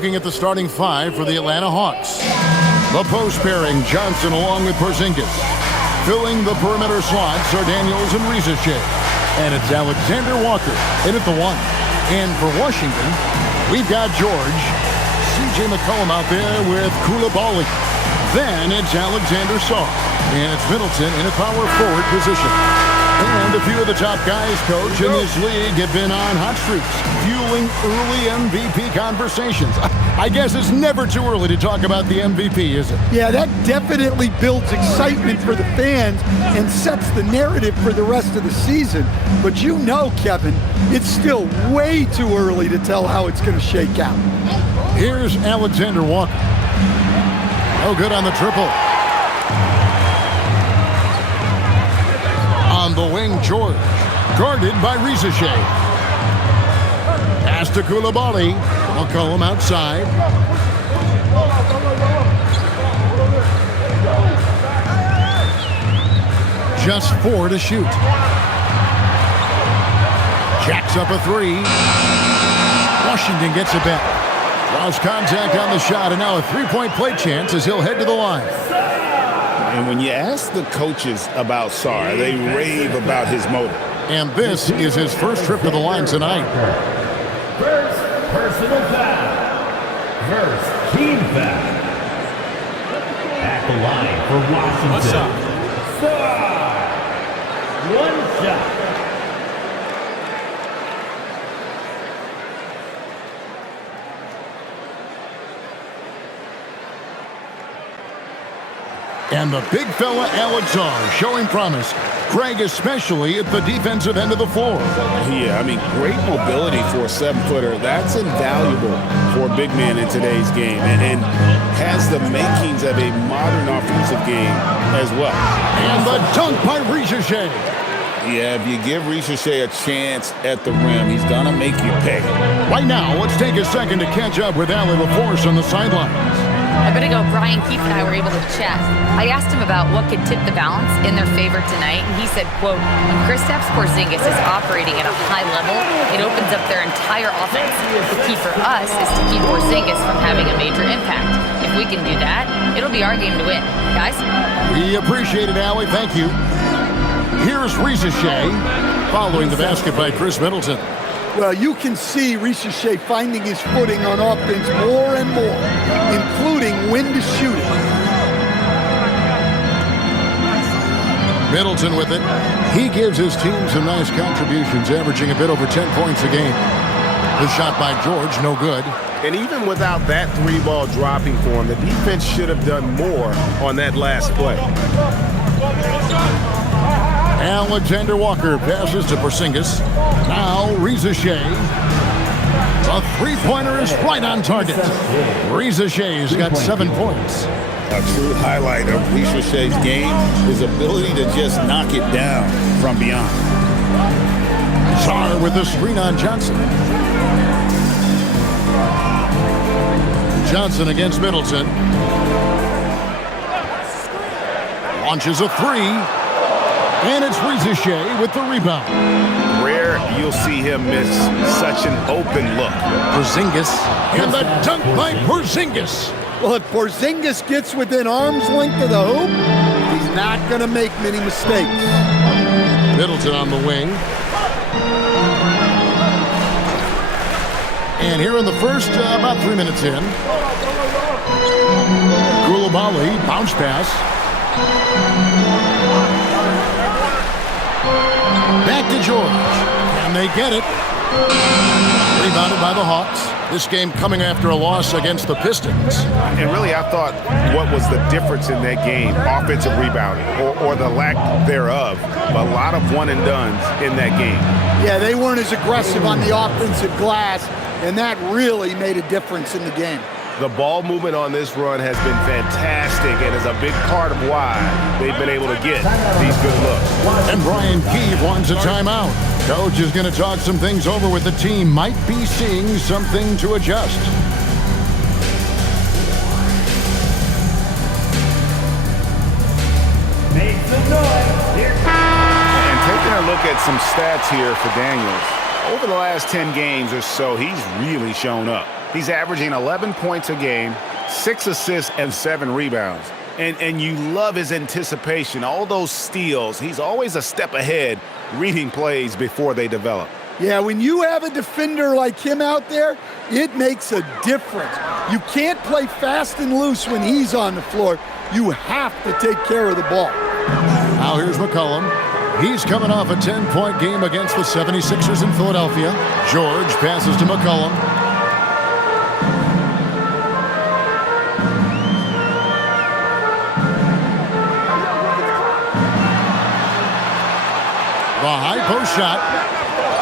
Looking at the starting five for the Atlanta Hawks. The post pairing, Johnson along with Porzingis. Filling the perimeter slots are Daniels and Rizachet. And it's Alexander Walker in at the one. And for Washington, we've got George. C.J. McCollum out there with Coulibaly. Then it's Alexander Sarr. And it's Middleton in a power forward position. And a few of the top guys, Coach, in this league have been on hot streaks, fueling early MVP conversations. I guess it's never too early to talk about the MVP, is it? Yeah, that definitely builds excitement for the fans and sets the narrative for the rest of the season. But you know, Kevin, it's still way too early to tell how it's going to shake out. Here's Alexander Walker. No good on the triple. On the wing, George, guarded by Rizachet. Pass to Coulibaly. McCollum outside. Just 4 to shoot. Jacks up a 3. Washington gets it back. Draws contact on the shot, and now a three-point play chance as he'll head to the line. And when you ask the coaches about Sarr, they rave about his motor. And this is his first trip to the line tonight. First personal foul. First team foul. At the line for Washington. Sarr. One shot. And the big fella, Alex Sarr, showing promise. Craig especially at the defensive end of the floor. Yeah, I mean, great mobility for a 7-footer. That's invaluable for a big man in today's game and has the makings of a modern offensive game as well. And the dunk by Rizachet. Yeah, if you give Rizachet a chance at the rim, he's going to make you pay. Right now, let's take a second to catch up with Allie LaForce on the sidelines. A bit ago, Brian Keefe and I were able to chat. I asked him about what could tip the balance in their favor tonight, and he said, quote, when Kristaps Porzingis is operating at a high level, it opens up their entire offense. The key for us is to keep Porzingis from having a major impact. If we can do that, it'll be our game to win. Guys? We appreciate it, Allie. Thank you. Here's Rizachet, following the basket by Chris Middleton. Well, you can see Rizachet finding his footing on offense more and more, including when to shoot it. Middleton with it. He gives his team some nice contributions, averaging a bit over 10 points a game. The shot by George, no good. And even without that 3-ball dropping for him, the defense should have done more on that last play. Alexander Walker passes to Porzingis. Now Rizachet. A three-pointer is right on target. Rizachet's got 7 points. A true highlight of Rizachet's game, his ability to just knock it down from beyond. Sarr with the screen on Johnson. Johnson against Middleton. Launches a 3. And it's Rizachet with the rebound. Rare you'll see him miss such an open look. Porzingis. And the dunk by Porzingis. Well, if Porzingis gets within arm's length of the hoop, he's not going to make many mistakes. Middleton on the wing. And here in the first, about 3 minutes in. Coulibaly, bounce pass. Back to George. And they get it. Rebounded by the Hawks. This game coming after a loss against the Pistons. And really, I thought what was the difference in that game, offensive rebounding, or the lack thereof, a lot of one-and-dones in that game. Yeah, they weren't as aggressive on the offensive glass, and that really made a difference in the game. The ball movement on this run has been fantastic and is a big part of why they've been able to get these good looks. And Brian Keefe wants a timeout. Coach is going to talk some things over with the team. Might be seeing something to adjust. Make some noise. Here. And taking a look at some stats here for Daniels. Over the last 10 games or so, he's really shown up. He's averaging 11 points a game, 6 assists, and 7 rebounds. And you love his anticipation, all those steals. He's always a step ahead, reading plays before they develop. Yeah, when you have a defender like him out there, it makes a difference. You can't play fast and loose when he's on the floor. You have to take care of the ball. Now here's McCollum. He's coming off a 10-point game against the 76ers in Philadelphia. George passes to McCollum. The high post shot.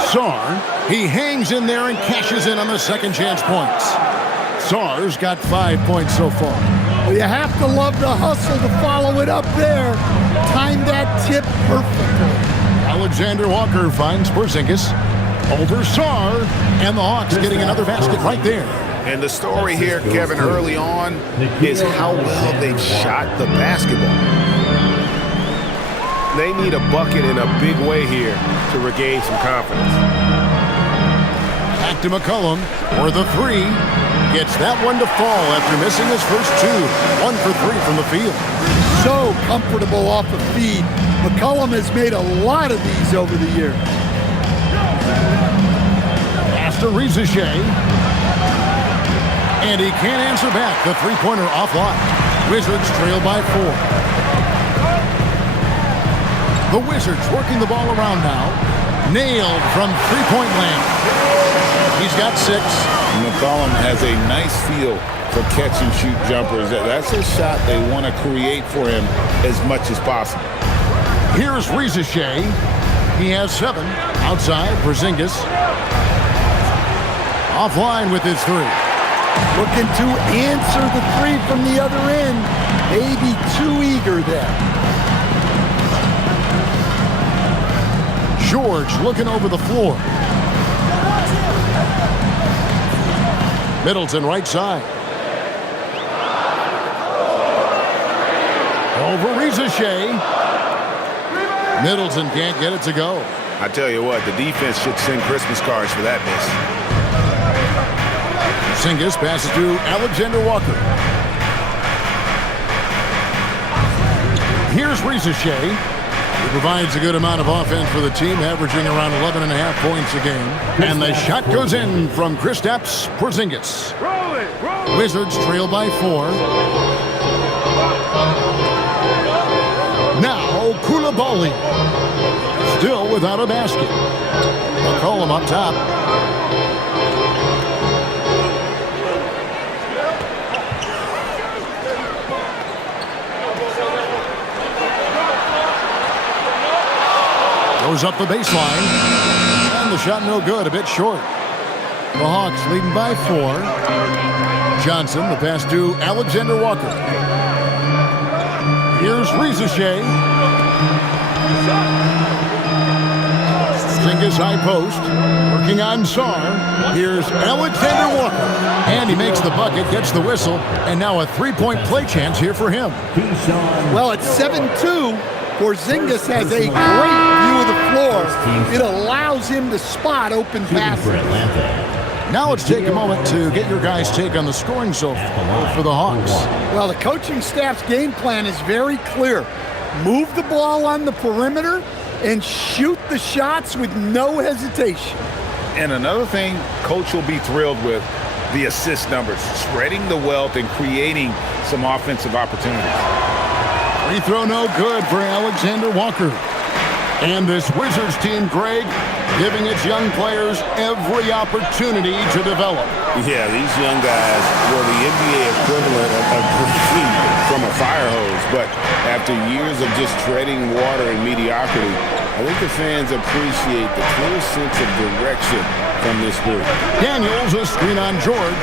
Sarr, he hangs in there and cashes in on the second chance points. Sarr's got 5 points so far. Well, you have to love the hustle to follow it up there. Time that tip perfectly. Alexander Walker finds Porzingis over Sarr, and the Hawks getting another basket right there. And the story here, Kevin, early on is how well they've shot the basketball. They need a bucket in a big way here to regain some confidence. Back to McCollum for the three. Gets that one to fall after missing his first two. 1 for 3 from the field. So comfortable off the feed. McCollum has made a lot of these over the years. Pass to Rizichet. And he can't answer back. The three-pointer offline. Wizards trail by 4. The Wizards working the ball around now. Nailed from three-point land. He's got 6. McCollum has a nice feel for catch-and-shoot jumpers. That's a shot they want to create for him as much as possible. Here's Rizichet. He has 7. Outside, Porzingis. Offline with his 3. Looking to answer the 3 from the other end. Maybe too eager there. George looking over the floor. Middleton right side. Over Rizichet. Middleton can't get it to go. I tell you what, the defense should send Christmas cards for that miss. Porzingis passes to Alexander Walker. Here's Rizichet. He provides a good amount of offense for the team, averaging around 11.5 points a game. And the shot goes in from Kristaps Porzingis. Wizards trail by 4. Now Koulibaly. Still without a basket. McCollum up top. Goes up the baseline. And the shot no good, a bit short. The Hawks leading by 4. Johnson, the pass to Alexander Walker. Here's Rizichet. Porzingis high post. Working on Sarr. Here's Alexander Walker. And he makes the bucket, gets the whistle, and now a 3-point play chance here for him. Well, it's 7-2. Porzingis has a great view of the floor. It allows him to spot open passes. Now let's take a moment to get your guys' take on the scoring so far for the Hawks. Well, the coaching staff's game plan is very clear. Move the ball on the perimeter and shoot the shots with no hesitation. And another thing Coach will be thrilled with, the assist numbers, spreading the wealth and creating some offensive opportunities. Free throw no good for Alexander Walker. And this Wizards team, Greg, giving its young players every opportunity to develop. Yeah, these young guys were the NBA equivalent of drinking from a fire hose. But after years of just treading water and mediocrity, I think the fans appreciate the clear sense of direction from this group. Daniels, a screen on George.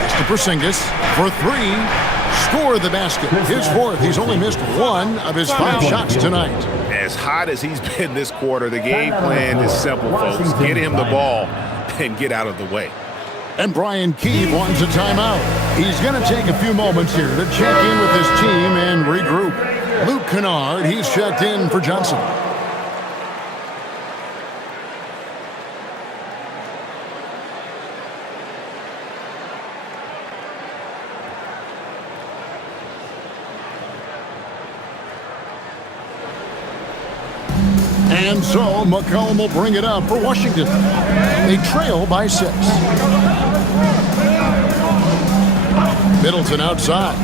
Pass to Porzingis for 3. Score the basket. His 4th. He's only missed 1 of his 5 shots tonight. As hot as he's been this quarter, the game plan is simple, folks. Get him the ball and get out of the way. And Brian Keefe wants a timeout. He's going to take a few moments here to check in with his team and regroup. Luke Kennard, he's checked in for Johnson. And so McCollum will bring it up for Washington. They trail by 6. Middleton outside.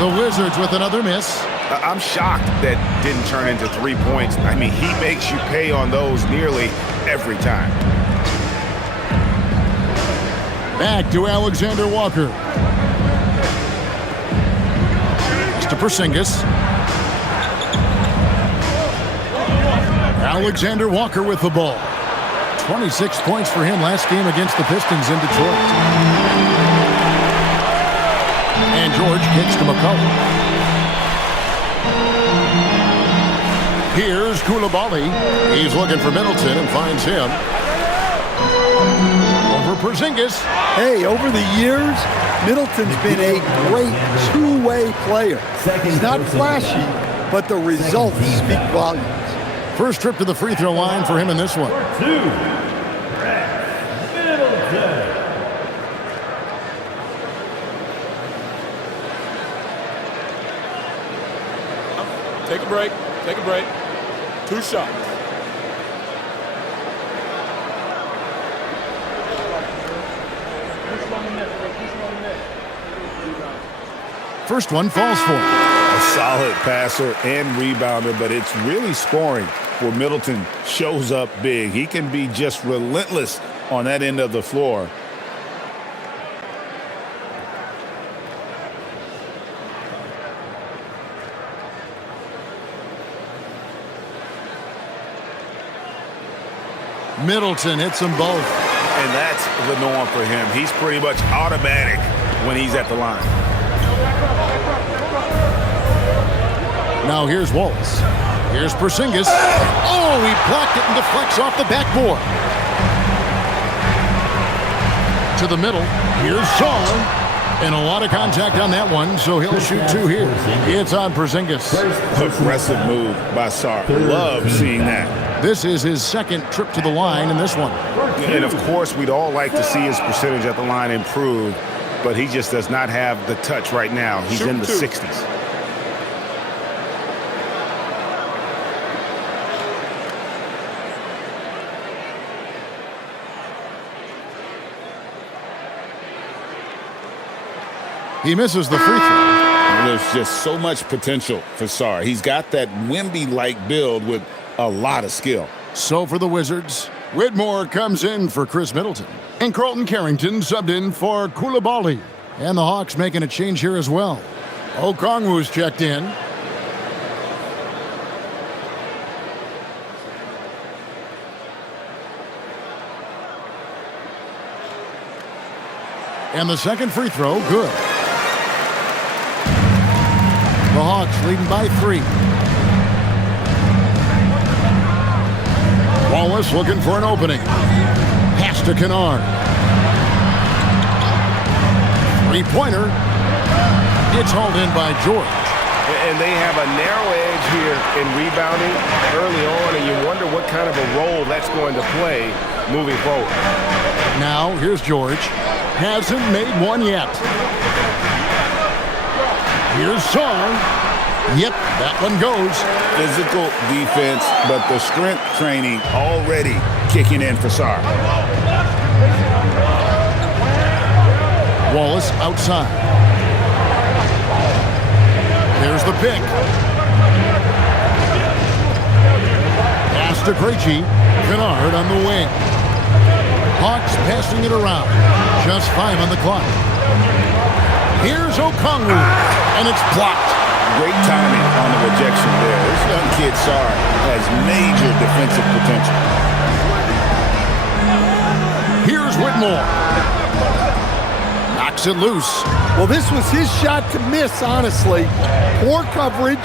The Wizards with another miss. I'm shocked that didn't turn into 3 points. I mean, he makes you pay on those nearly every time. Back to Alexander Walker. To Porzingis. Alexander Walker with the ball. 26 points for him last game against the Pistons in Detroit. And George kicks to McCollum. Here's Koulibaly. He's looking for Middleton and finds him. Over Porzingis. Hey, over the years, Middleton's been a great two-way player. He's not flashy, but the results speak volumes. First trip to the free throw line for him in this one. 2. Middleton. Take a break. Take a break. 2 shots. First one falls for him. A solid passer and rebounder, but it's really scoring where Middleton shows up big. He can be just relentless on that end of the floor. Middleton hits them both. And that's the norm for him. He's pretty much automatic when he's at the line. Now here's Wallace. Here's Porzingis. Oh, he blocked it and deflects off the backboard. To the middle. Here's Shaw. And a lot of contact on that one, so he'll shoot 2 here. It's on Porzingis. Aggressive move by Sarr. Love seeing that. This is his second trip to the line in this one. And, of course, we'd all like to see his percentage at the line improve, but he just does not have the touch right now. He's in the 60s. He misses the free throw. There's just so much potential for Sarr. He's got that Wemby-like build with a lot of skill. So for the Wizards, Whitmore comes in for Chris Middleton. And Carlton Carrington subbed in for Koulibaly. And the Hawks making a change here as well. Okongwu's checked in. And the second free throw, good. The Hawks leading by 3. Wallace looking for an opening. Pass to Kennard. Three-pointer. It's hauled in by George. And they have a narrow edge here in rebounding early on, and you wonder what kind of a role that's going to play moving forward. Now, here's George. Hasn't made one yet. Here's Shaw. Yep, that one goes. Physical defense, but the strength training already kicking in for Sarr. Wallace outside. There's the pick. Pass to Krejci. Kennard on the wing. Hawks passing it around. Just 5 on the clock. Here's Okongwu, and it's blocked. Great timing on the rejection there. This young kid, Sarr, has major defensive potential. Here's Whitmore. Knocks it loose. Well, this was his shot to miss, honestly. Poor coverage,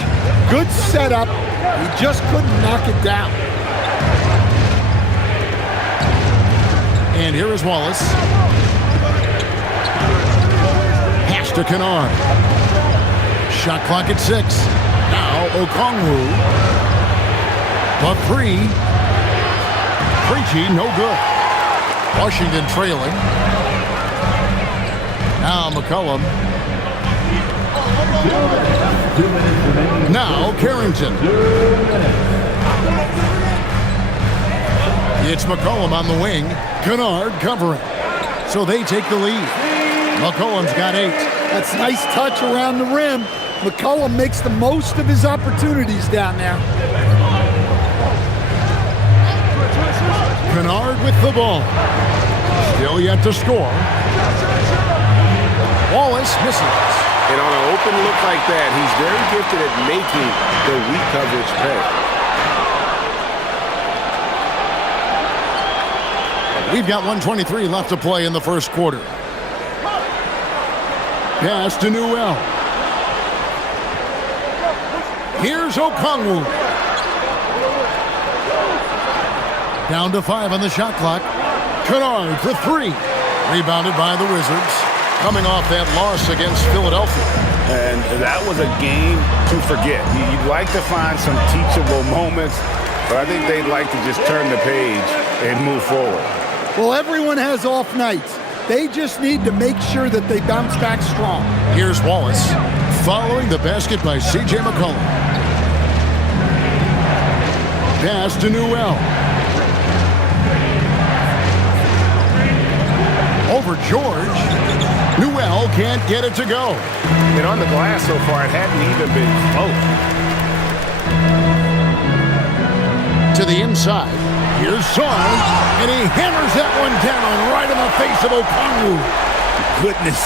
good setup. He just couldn't knock it down. And here is Wallace. Pass to Kennard. Shot clock at 6. Now Okongwu. The 3. Krejci, no good. Washington trailing. Now McCollum. Now Carrington. It's McCollum on the wing. Kennard covering. So they take the lead. McCollum's got 8. That's nice touch around the rim. McCollum makes the most of his opportunities down there. Kennard with the ball. Still yet to score. Wallace misses. And on an open look like that, he's very gifted at making the weak coverage pay. We've got 1:23 left to play in the first quarter. Pass to Newell. Here's Okongwu. Down to 5 on the shot clock. Kennard for 3. Rebounded by the Wizards. Coming off that loss against Philadelphia. And that was a game to forget. You'd like to find some teachable moments, but I think they'd like to just turn the page and move forward. Well, everyone has off nights. They just need to make sure that they bounce back strong. Here's Wallace. Following the basket by C.J. McCollum. Pass to Newell. Over George. Newell can't get it to go. And on the glass so far, it hadn't even been close. To the inside. Here's Sarr, and he hammers that one down right in the face of Okongwu. Goodness,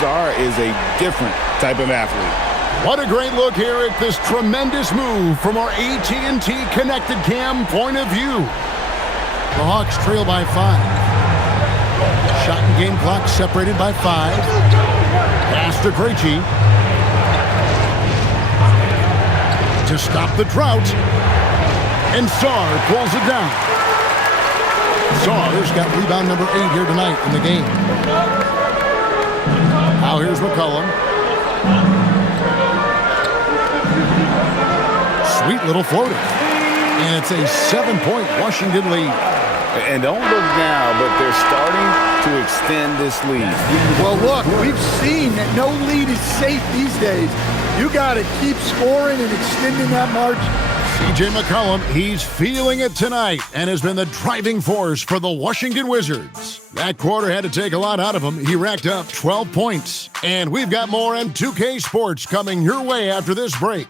Sarr is a different type of athlete. What a great look here at this tremendous move from our AT&T Connected Cam point of view. The Hawks trail by 5. Shot and game clock separated by 5. Pass to Krejci. To stop the drought. And Sarr pulls it down. Sarr's got rebound number 8 here tonight in the game. Now here's McCollum. Sweet little floater. And it's a 7-point Washington lead. And don't look now, but they're starting to extend this lead. Well, look, we've seen that no lead is safe these days. You got to keep scoring and extending that margin. C.J. McCollum, he's feeling it tonight and has been the driving force for the Washington Wizards. That quarter had to take a lot out of him. He racked up 12 points. And we've got more M2K Sports coming your way after this break.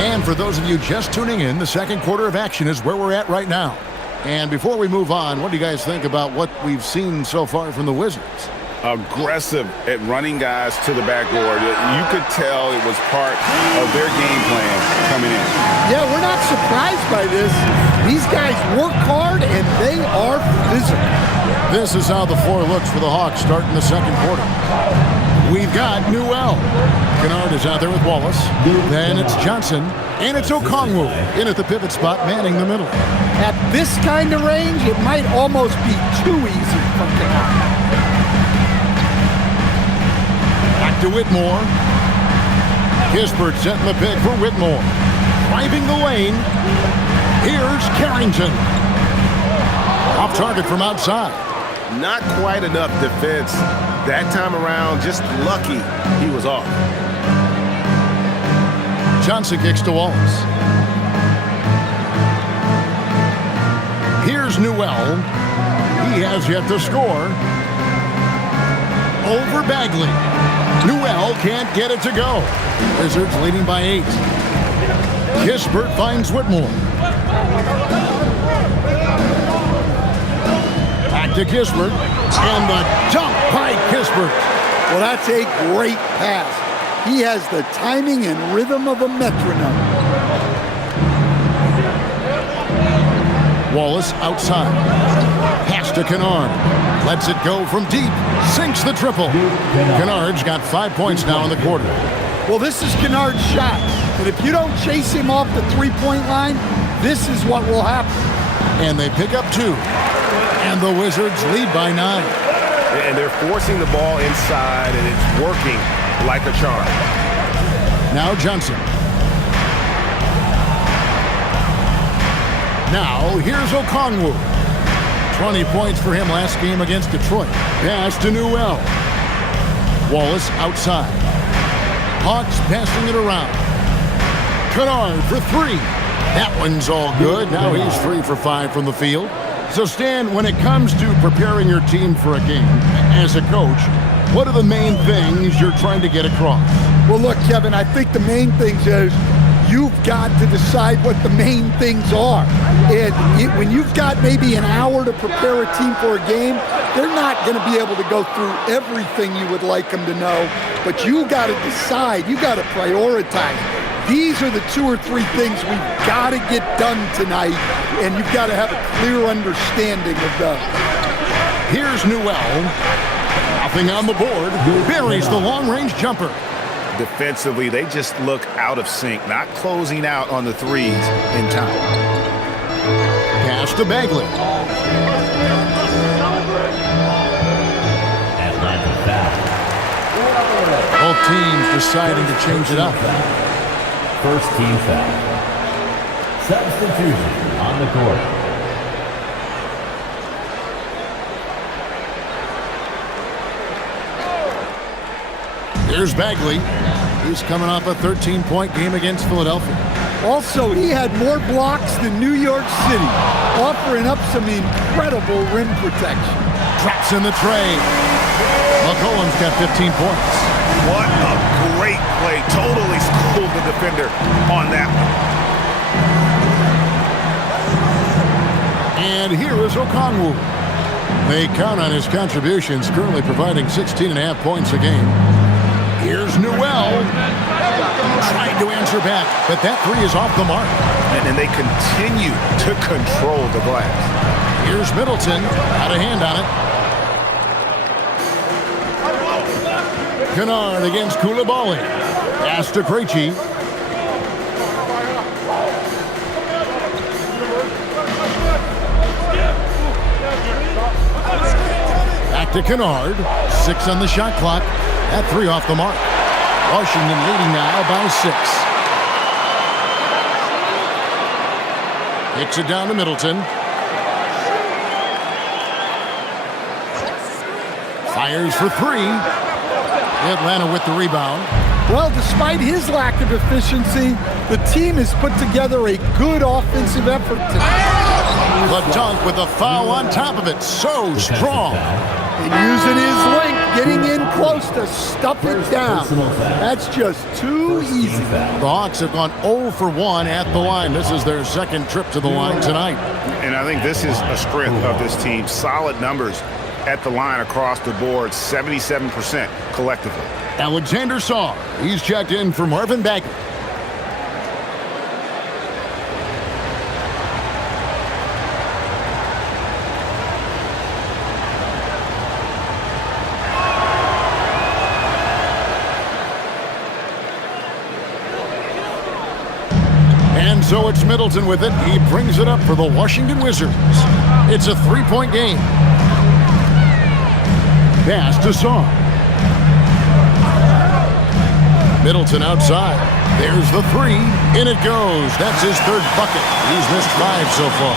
And for those of you just tuning in, the second quarter of action is where we're at right now. And before we move on, what do you guys think about what we've seen so far from the Wizards? Aggressive at running guys to the backboard. You could tell it was part of their game plan coming in. Yeah, we're not surprised by this. These guys work hard and they are physical. This is how the floor looks for the Hawks starting the second quarter. We've got Newell. Kennard is out there with Wallace. Then it's Johnson. And it's Okongwu in at the pivot spot, manning the middle. At this kind of range, it might almost be too easy for Kennard. Back to Whitmore. Kispert setting the pick for Whitmore. Driving the lane. Here's Carrington. Off target from outside. Not quite enough defense that time around. Just lucky he was off. Johnson kicks to Wallace. Here's Newell. He has yet to score. Over Bagley. Newell can't get it to go. Wizards leading by 8. Kispert finds Whitmore. Back to Kispert. And the dunk by Kispert. Well, that's a great pass. He has the timing and rhythm of a metronome. Wallace outside. Pass to Kennard. Lets it go from deep. Sinks the triple. Kennard's got 5 points now in the quarter. Well, this is Kennard's shot. And if you don't chase him off the three-point line, this is what will happen. And they pick up 2. And the Wizards lead by 9. And they're forcing the ball inside, and it's working like a charm. Now Johnson. Now, here's Okongwu. 20 points for him last game against Detroit. Pass to Newell. Wallace outside. Hawks passing it around. Kennard for three. That one's all good. Now he's 3 for 5 from the field. So, Stan, when it comes to preparing your team for a game, as a coach, what are the main things you're trying to get across? Well, look, Kevin, I think the main things is you've got to decide what the main things are. And when you've got maybe an hour to prepare a team for a game, they're not going to be able to go through everything you would like them to know. But you got to decide. You got to prioritize. These are the 2 or 3 things we've got to get done tonight, and you've got to have a clear understanding of those. Here's Newell. Nothing on the board. Buries the long-range jumper. Defensively, they just look out of sync, not closing out on the threes in time. Pass to Bagley. At line to foul. Both teams deciding to change it up. First team foul. Substitution on the court. Here's Bagley. He's coming off a 13-point game against Philadelphia. Also, he had more blocks than New York City, offering up some incredible rim protection. Drops in the tray. McCollum's got 15 points. What a great play. Totally schooled the defender on that one. And here is Okongwu. They count on his contributions, currently providing 16.5 points a game. Here's Newell. Trying to answer back, but that 3 is off the mark. And they continue to control the glass. Here's Middleton. Got a hand on it. Kennard against Koulibaly. Pass to Krejci. Back to Kennard. 6 on the shot clock. That 3 off the mark. Washington leading now by 6. Kicks it down to Middleton. Fires for 3. Atlanta with the rebound. Well, despite his lack of efficiency, the team has put together a good offensive effort tonight. The dunk with a foul on top of it. So strong. And using his length, getting in close to stuff it down. That's just too easy. The Hawks have gone 0 for 1 at the line. This is their second trip to the line tonight. And I think this is a strength of this team. Solid numbers at the line across the board, 77% collectively. Alexander Saw. He's checked in for Marvin Bagley. And so it's Middleton with it. He brings it up for the Washington Wizards. It's a 3-point game. Pass to Saw. Middleton outside. There's the 3. In it goes. That's his 3rd bucket. He's missed 5 so far.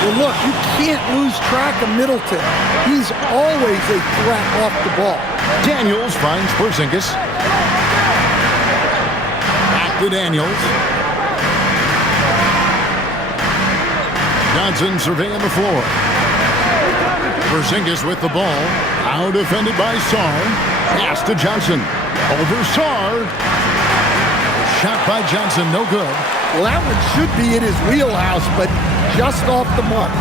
Well, look, you can't lose track of Middleton. He's always a threat off the ball. Daniels finds Porzingis. Back to Daniels. Johnson surveying the floor. Porzingis with the ball. Now defended by Sarr. Pass to Johnson. Over Sarr. Shot by Johnson, no good. Well, that one should be in his wheelhouse, but just off the mark.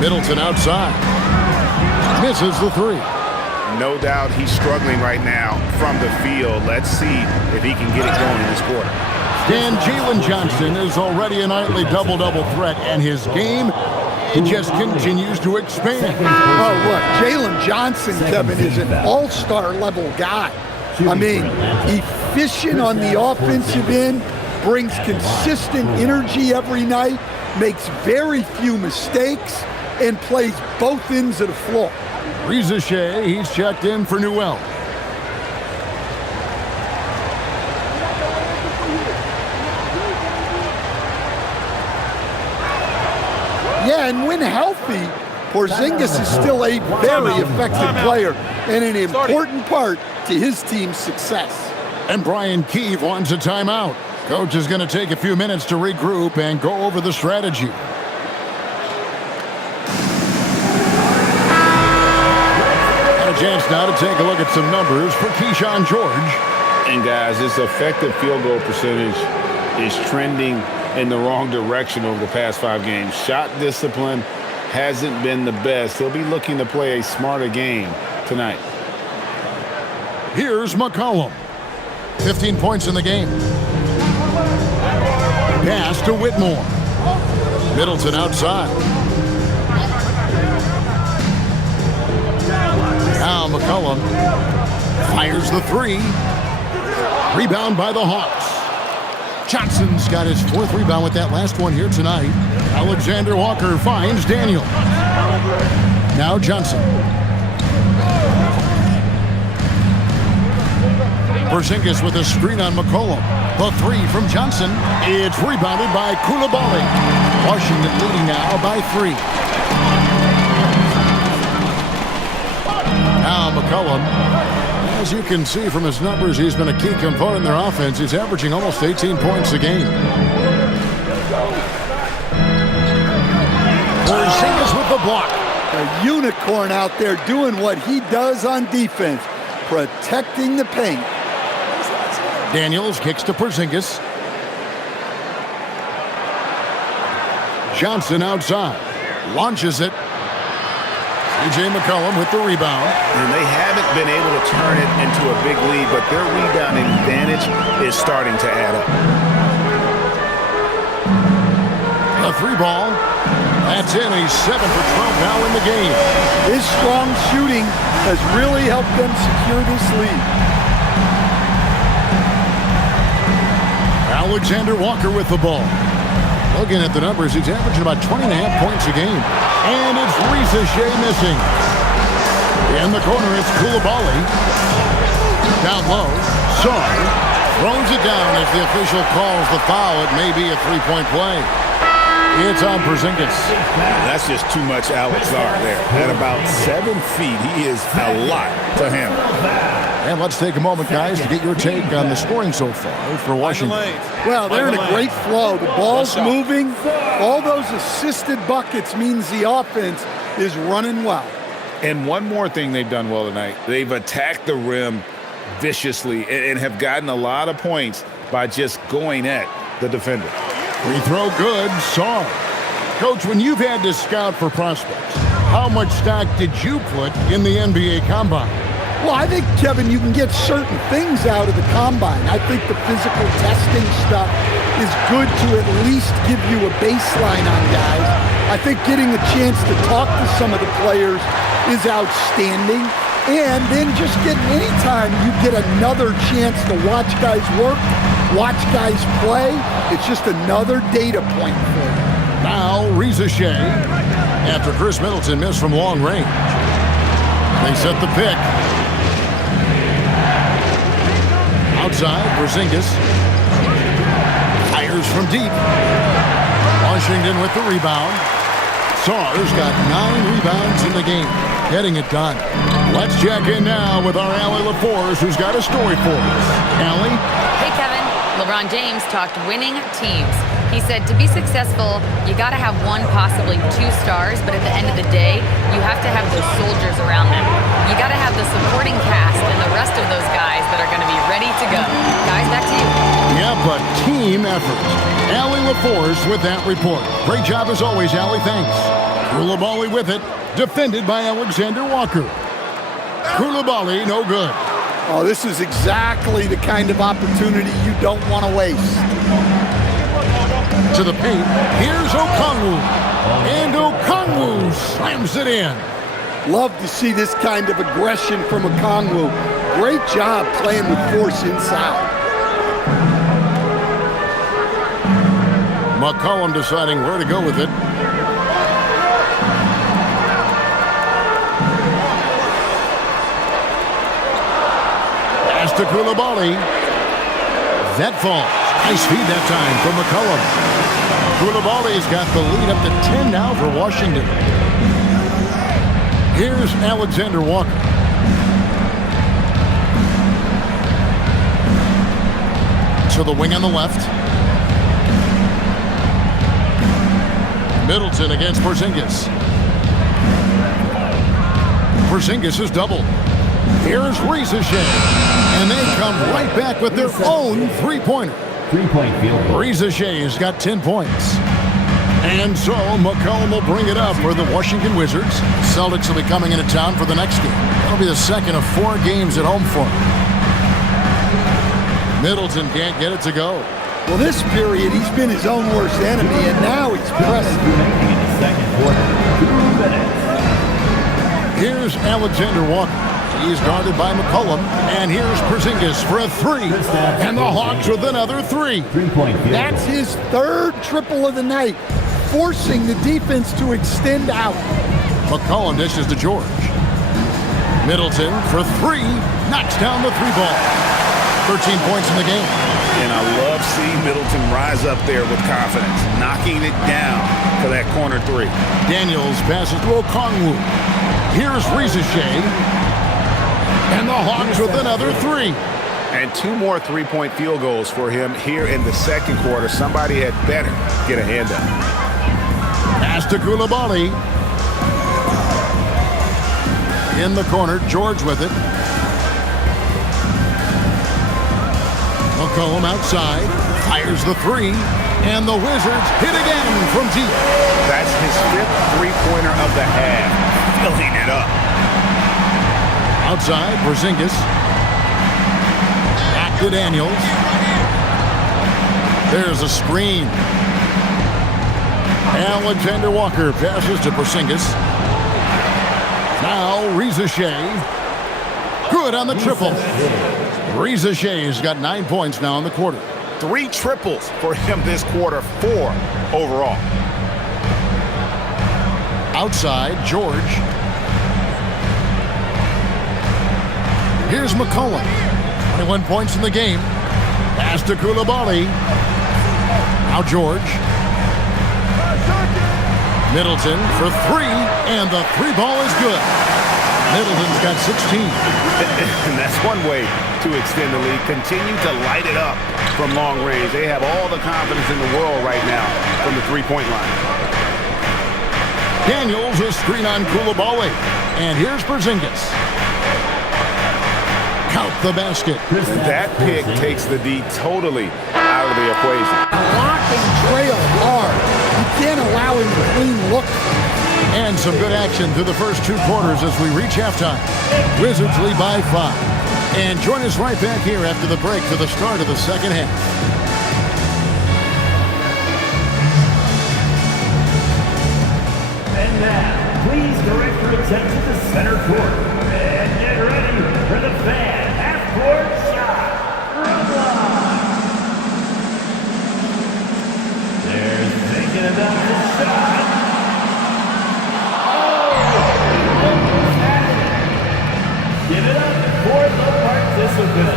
Middleton outside. Misses the 3. No doubt he's struggling right now from the field. Let's see if he can get it going in this quarter. And Jalen Johnson is already a nightly double-double threat, and his game, it just continues to expand. Oh, look, Jalen Johnson, Kevin, is an all-star level guy. I mean, efficient on the offensive end, brings consistent energy every night, makes very few mistakes, and plays both ends of the floor. Rizachet, he's checked in for Newell. Yeah, and when healthy, Porzingis is still a very effective player and an important part to his team's success. And Brian Keefe wants a timeout. Coach is going to take a few minutes to regroup and go over the strategy. And a chance now to take a look at some numbers for Keyshawn George. And guys, his effective field goal percentage is trending in the wrong direction over the past 5 games. Shot discipline hasn't been the best. He'll be looking to play a smarter game tonight. Here's McCollum. 15 points in the game. Pass to Whitmore. Middleton outside. Now McCollum fires the 3. Rebound by the Hawks. Johnson's got his 4th rebound with that last one here tonight. Alexander Walker finds Daniel. Now Johnson. Porzingis with a screen on McCollum. The 3 from Johnson. It's rebounded by Coulibaly. Washington leading now by 3. Now McCollum. As you can see from his numbers, he's been a key component in their offense. He's averaging almost 18 points a game. Porzingis with the block. A unicorn out there doing what he does on defense, protecting the paint. Daniels kicks to Porzingis. Johnson outside. Launches it. A.J. McCollum with the rebound. And they haven't been able to turn it into a big lead, but their rebounding advantage is starting to add up. A 3 ball. That's in. He's 7 for 12 now in the game. His strong shooting has really helped them secure this lead. Alexander Walker with the ball. Looking at the numbers, he's averaging about 20.5 points a game. And it's Ricochet missing. In the corner, it's Coulibaly. Down low, Sarr throws it down as the official calls the foul. It may be a 3-point play. It's on Porzingis. That's just too much Alex Sarr there. At about 7 feet, he is a lot to handle. And let's take a moment, guys, to get your take on the scoring so far for Washington. Well, they're in a great flow. The ball's moving. All those assisted buckets means the offense is running well. And one more thing they've done well tonight. They've attacked the rim viciously and have gotten a lot of points by just going at the defender. Free throw good, Sarr. Coach, when you've had to scout for prospects, how much stock did you put in the NBA Combine? Well, I think, Kevin, you can get certain things out of the Combine. I think the physical testing stuff is good to at least give you a baseline on guys. I think getting a chance to talk to some of the players is outstanding. And then just getting anytime you get another chance to watch guys work, watch guys play, it's just another data point for you. Now, Ricochet, after Chris Middleton missed from long range. They set the pick. Outside, Porzingis fires from deep. Washington with the rebound. Sarr's got 9 rebounds in the game, getting it done. Let's check in now with our Allie LaForce, who's got a story for us. Allie? Hey, Kevin. LeBron James talked winning teams. He said to be successful, you got to have 1, possibly 2 stars, but at the end of the day, you have to have those soldiers around them. You got to have the supporting cast and the rest of those guys that are going to be ready to go. Guys, back to you. Yeah, but team effort. Allie LaForce with that report. Great job as always, Allie. Thanks. Coulibaly with it. Defended by Alexander Walker. Coulibaly, no good. Oh, this is exactly the kind of opportunity you don't want to waste. To the paint. Here's Okongwu. And Okongwu slams it in. Love to see this kind of aggression from Okongwu. Great job playing with force inside. McCollum deciding where to go with it. Pass to Coulibaly. That falls. Nice feed that time from McCollum. Koulibaly's got the lead up to 10 now for Washington. Here's Alexander Walker. To the wing on the left. Middleton against Porzingis. Porzingis is doubled. Here's Riza-Shea. And they come right back with their own three-pointer. Three-point field goal. Riza-Shea's got 10 points. And so McCollum will bring it up for the Washington Wizards. Celtics will be coming into town for the next game. That'll be the second of 4 games at home for them. Middleton can't get it to go. Well, this period, he's been his own worst enemy, and now he's pressing. Remaining in the second quarter. 2 minutes. Here's Alexander Walker. He's guarded by McCollum. And here's Porzingis for a 3. And the Hawks with another 3. Three-point field goal. That's his 3rd triple of the night, forcing the defense to extend out. McCollum dishes to George. Middleton for 3. Knocks down the 3-ball. 13 points in the game. And I love seeing Middleton rise up there with confidence, knocking it down for that corner 3. Daniels passes to Okongwu. Here's Riza-Shea. And the Hawks with another 3. And 2 more 3-point field goals for him here in the second quarter. Somebody had better get a hand up. Pass to Koulibaly. In the corner, George with it. McCollum outside, fires the 3, and the Wizards hit again from deep. That's his 5th three-pointer of the half, filling it up. Outside, Porzingis. Back to Daniels. There's a screen. Alexander Walker passes to Porzingis. Now Riza-Shea. Good on the triple. Riza-Shea's got 9 points now in the quarter. 3 triples for him this quarter, 4 overall. Outside, George. Here's McCollum. 21 points in the game. Pass to Koulibaly. Now George. Middleton for 3, and the 3-ball is good. Middleton's got 16. And that's one way to extend the lead. Continue to light it up from long range. They have all the confidence in the world right now from the 3-point line. Daniels a screen on Koulibaly. And here's Porzingis. Count the basket. That pick takes the D totally out of the equation. Lock and trail hard. You can't allow him to clean look. And some good action through the first 2 quarters as we reach halftime. Wizards lead by 5. And join us right back here after the break for the start of the second half. And now, please direct your attention to center court. And get ready for the fan half-court shot. They're thinking about the shot. Give it up for the participant.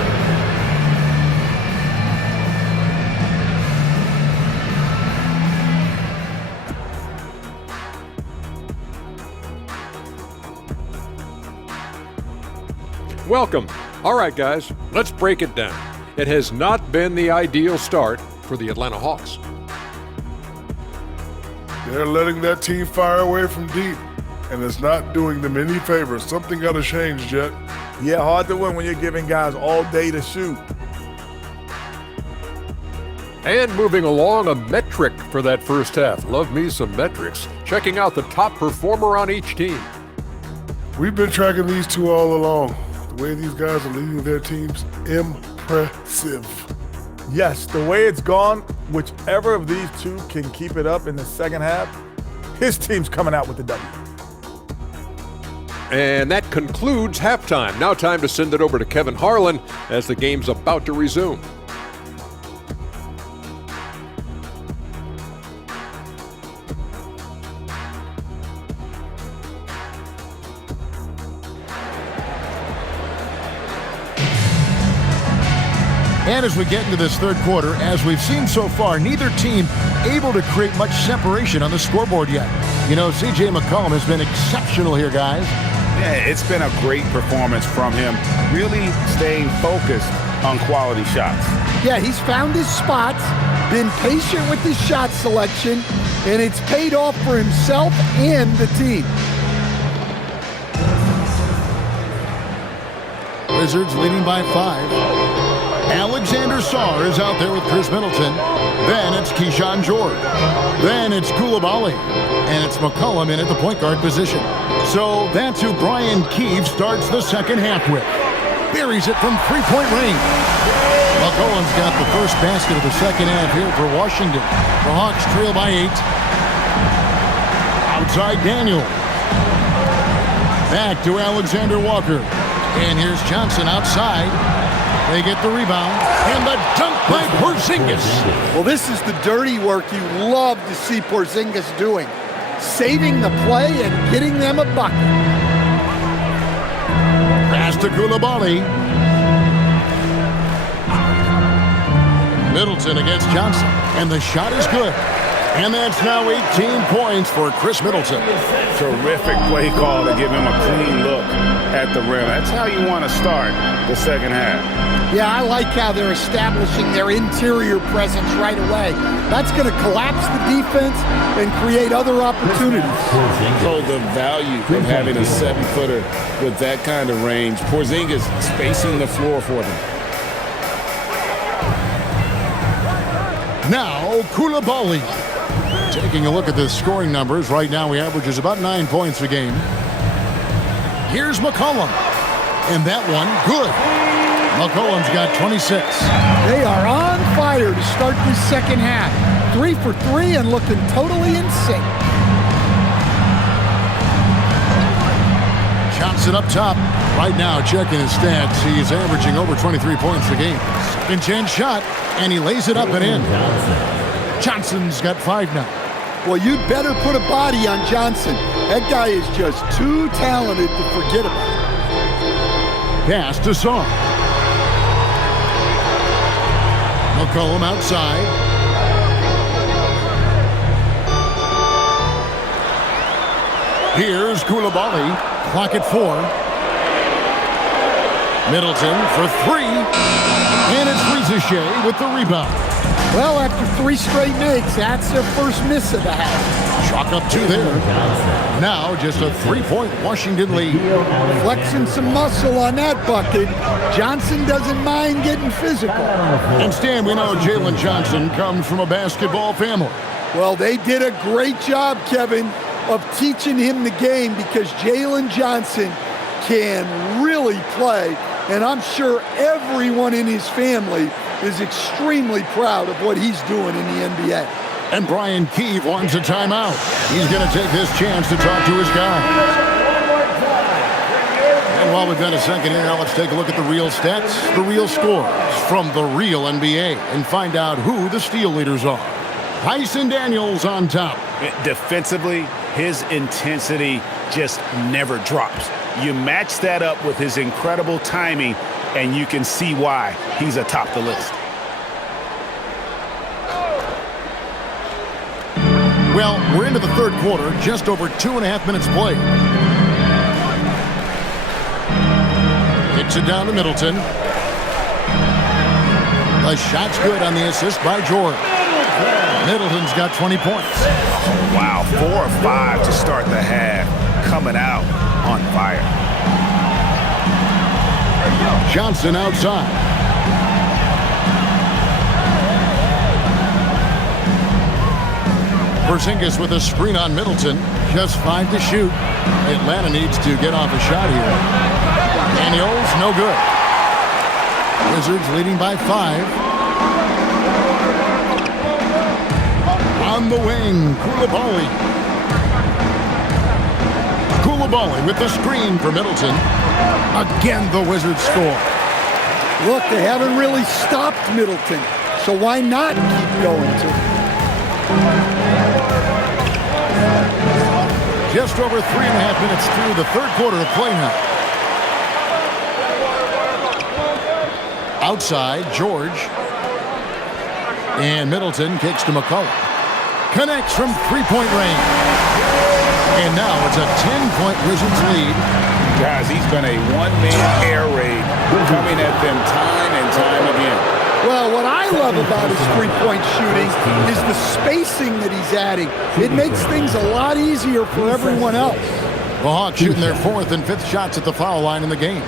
Welcome. All right, guys, let's break it down. It has not been the ideal start for the Atlanta Hawks. They're letting that team fire away from deep, and it's not doing them any favors. Something got to change, Jet. Yeah, hard to win when you're giving guys all day to shoot. And moving along, a metric for that first half. Love me some metrics. Checking out the top performer on each team. We've been tracking these two all along. The way these guys are leading their teams, impressive. Yes, the way it's gone, whichever of these two can keep it up in the second half, his team's coming out with the W. And that concludes halftime. Now time to send it over to Kevin Harlan as the game's about to resume. And as we get into this third quarter, as we've seen so far, neither team able to create much separation on the scoreboard yet. You know, C.J. McCollum has been exceptional here, guys. Yeah, it's been a great performance from him, really staying focused on quality shots. Yeah, he's found his spots, been patient with his shot selection, and it's paid off for himself and the team. Wizards leading by 5. Alexander Sarr is out there with Chris Middleton. Then it's Keyshawn George. Then it's Koulibaly. And it's McCollum in at the point guard position. So that's who Brian Keefe starts the second half with. Buries it from three-point range. McCollum's got the first basket of the second half here for Washington. The Hawks trail by 8. Outside Daniel. Back to Alexander Walker. And here's Johnson outside. They get the rebound. And the dunk by Porzingis. Well, this is the dirty work you love to see Porzingis doing. Saving the play and getting them a bucket. Pass to Koulibaly. Middleton against Johnson. And the shot is good. And that's now 18 points for Chris Middleton. Terrific play call to give him a clean look at the rim. That's how you want to start the second half. Yeah, I like how they're establishing their interior presence right away. That's going to collapse the defense and create other opportunities. So the value of having a 7-footer with that kind of range. Porzingis spacing the floor for them. Now, Koulibaly. Taking a look at the scoring numbers, right now he averages about 9 points a game. Here's McCollum. And that one, good. McCollum's got 26. They are on fire to start this second half. 3 for 3 and looking totally in sync. Johnson up top. Right now, checking his stats, he's averaging over 23 points a game. Second chance shot, and he lays it up and in. Johnson's got 5 now. Well, you'd better put a body on Johnson. That guy is just too talented to forget about. Pass to Sarr. McCollum outside. Here's Koulibaly. Clock at 4. Middleton for 3. And it's Rizichet with the rebound. Well, after 3 straight makes, that's their first miss of the half. Chalk up 2 there. Now just a 3-point Washington lead. Flexing some muscle on that bucket. Johnson doesn't mind getting physical. And Stan, we know Jalen Johnson comes from a basketball family. Well, they did a great job, Kevin, of teaching him the game because Jalen Johnson can really play. And I'm sure everyone in his family is extremely proud of what he's doing in the NBA. And Brian Keefe wants a timeout. He's going to take this chance to talk to his guys. And while we've got a second here, now let's take a look at the real stats, the real scores from the real NBA, and find out who the steal leaders are. Tyson Daniels on top. Defensively, his intensity just never drops. You match that up with his incredible timing, and you can see why he's atop the list. Well, we're into the third quarter, just over 2.5 minutes played. Hits it down to Middleton. The shot's good on the assist by George. Middleton's got 20 points. Oh, wow, 4 or 5 to start the half, coming out on fire. Johnson outside. Porzingis with a screen on Middleton. Just 5 to shoot. Atlanta needs to get off a shot here. Daniels, no good. Wizards leading by 5. On the wing, Koulibaly. Koulibaly with the screen for Middleton. Again, the Wizards score. Look, they haven't really stopped Middleton, so why not keep going to him? Just over 3.5 minutes through the third quarter of play now. Outside, George. And Middleton kicks to McCollum. Connects from three-point range. And now it's a 10-point Wizards lead. Guys, he's been a one-man air raid coming at them time and time again. Well, what I love about his three-point shooting is the spacing that he's adding. It makes things a lot easier for everyone else. The Hawks shooting their fourth and fifth shots at the foul line in the game.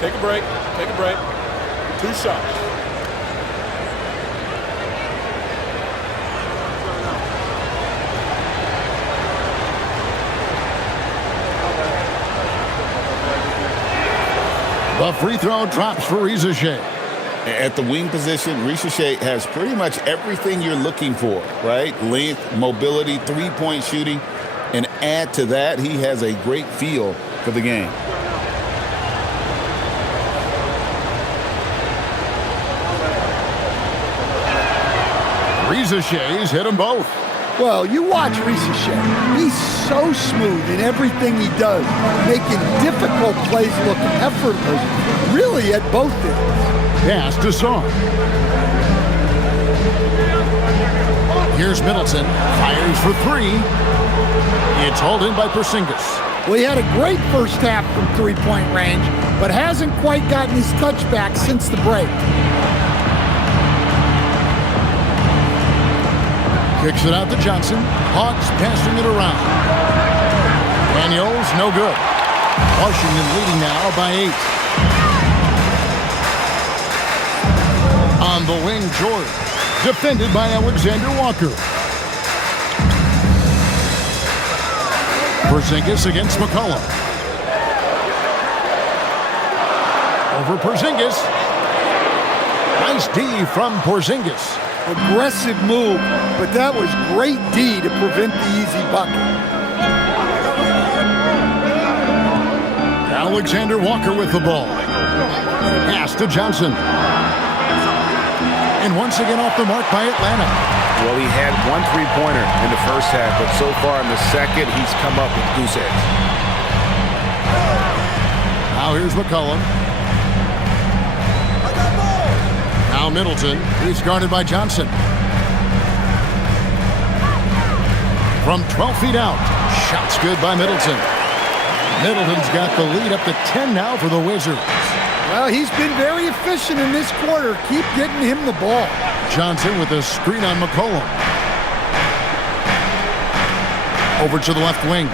Take a break. Take a break. 2 shots. The free throw drops for Rizachet. At the wing position, Rizachet has pretty much everything you're looking for, right? Length, mobility, three-point shooting. And add to that, he has a great feel for the game. Rizachet's hit them both. Well, you watch Rizachet. He's so smooth in everything he does, making difficult plays look effortless, really at both ends. Pass to Song. Here's Middleton. Fires for three. It's hauled in by Porzingis. Well, he had a great first half from three-point range, but hasn't quite gotten his touchback since the break. Kicks it out to Johnson. Hawks passing it around. Daniels, no good. Washington leading now by 8. On the wing, George. Defended by Alexander Walker. Porzingis against McCollum. Over Porzingis. Nice D from Porzingis. Aggressive move, but that was great D to prevent the easy bucket. Alexander Walker with the ball. Pass to Johnson. And once again off the mark by Atlanta. Well, he had one three-pointer in the first half, but so far in the second, he's come up with goose eggs. Now here's McCollum. Now Middleton. He's guarded by Johnson. From 12 feet out. Shots good by Middleton. Middleton's got the lead up to 10 now for the Wizards. Well, he's been very efficient in this quarter. Keep getting him the ball. Johnson with a screen on McCollum. Over to the left wing.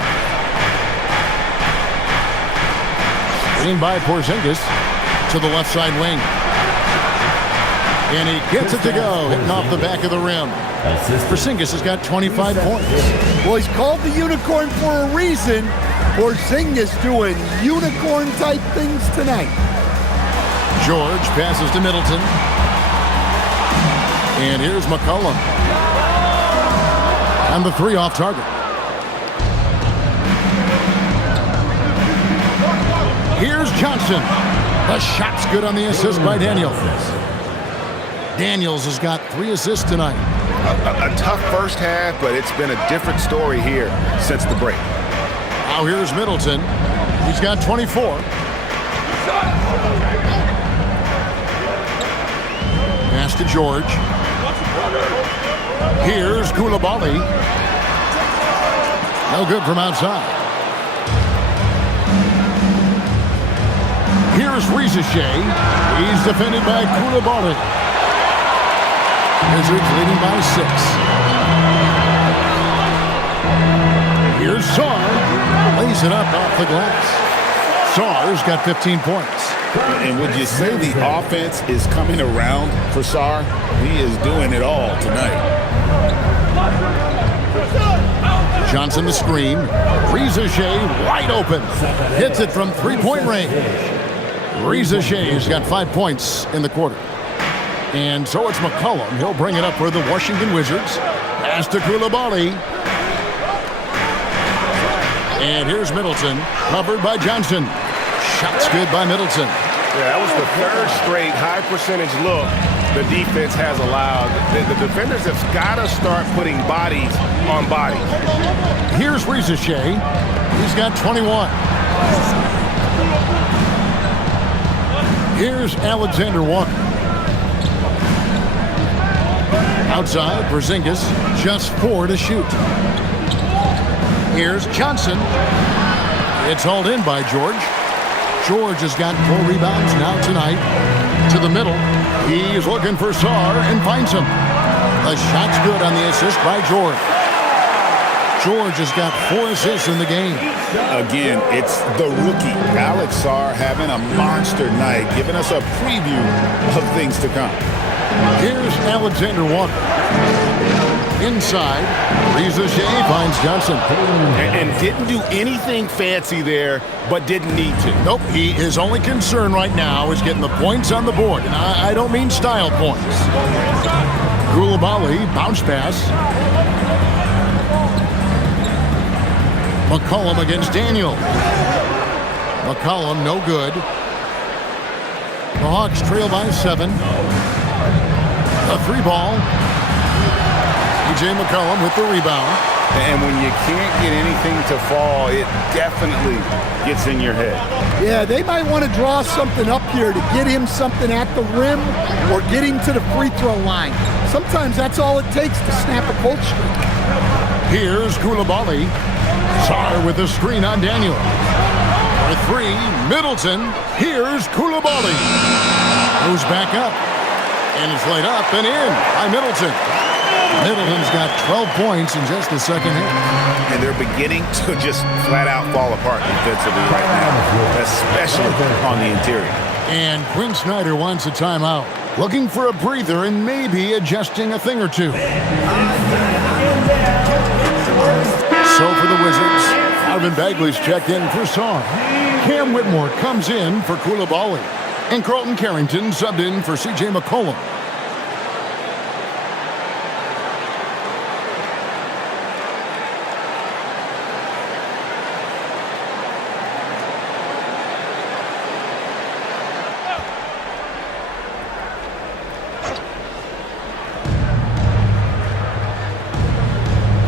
Screen by Porzingis to the left side wing. And he gets it to go, hitting off the back of the rim. Porzingis has got 25 points. Well, he's called the unicorn for a reason. Porzingis doing unicorn-type things tonight. George passes to Middleton. And here's McCollum. And the three off target. Here's Johnson. The shot's good on the assist by Daniels. Daniels has got 3 assists tonight. A tough first half, but it's been a different story here since the break. Now here's Middleton. He's got 24. Pass to George. Here's Koulibaly. No good from outside. Here's Rizachet. He's defended by Koulibaly. Wizards leading by 6. Here's Sarr. Lays it up off the glass. Sarr's got 15 points. And would you say the offense is coming around for Sarr? He is doing it all tonight. Johnson the screen. Rizachet wide open. Hits it from three-point range. Rizachet's got 5 points in the quarter. And so it's McCollum. He'll bring it up for the Washington Wizards. Pass to Koulibaly. And here's Middleton. Covered by Johnson. Shots good by Middleton. Yeah, that was the third straight high percentage look the defense has allowed. The defenders have got to start putting bodies on bodies. Here's Rizachet. He's got 21. Here's Alexander Walker. Outside, Porzingis, just 4 to shoot. Here's Johnson. It's hauled in by George. George has got 4 rebounds now tonight. To the middle. He's looking for Sarr and finds him. The shot's good on the assist by George. George has got 4 assists in the game. Again, it's the rookie, Alex Sarr, having a monster night, giving us a preview of things to come. Here's Alexander Walker. Inside, Reza Shea finds Johnson. And didn't do anything fancy there, but didn't need to. Nope, his only concern right now is getting the points on the board. And I don't mean style points. Koulibaly, bounce pass. McCollum against Daniel. McCollum, no good. The Hawks trail by 7. A 3 ball. C.J. McCollum with the rebound. And when you can't get anything to fall, it definitely gets in your head. Yeah, they might want to draw something up here to get him something at the rim or get him to the free throw line. Sometimes that's all it takes to snap a cold streak. Here's Koulibaly. Sarr with the screen on Daniel. For 3, Middleton. Here's Koulibaly. Goes back up. And it's laid up and in by Middleton. Middleton's got 12 points in just the second half. And they're beginning to just flat out fall apart defensively right now, especially on the interior. And Quinn Snyder wants a timeout. Looking for a breather and maybe adjusting a thing or two. So for the Wizards, Marvin Bagley's checked in for Sarr. Cam Whitmore comes in for Koulibaly. And Carlton Carrington subbed in for C.J. McCollum.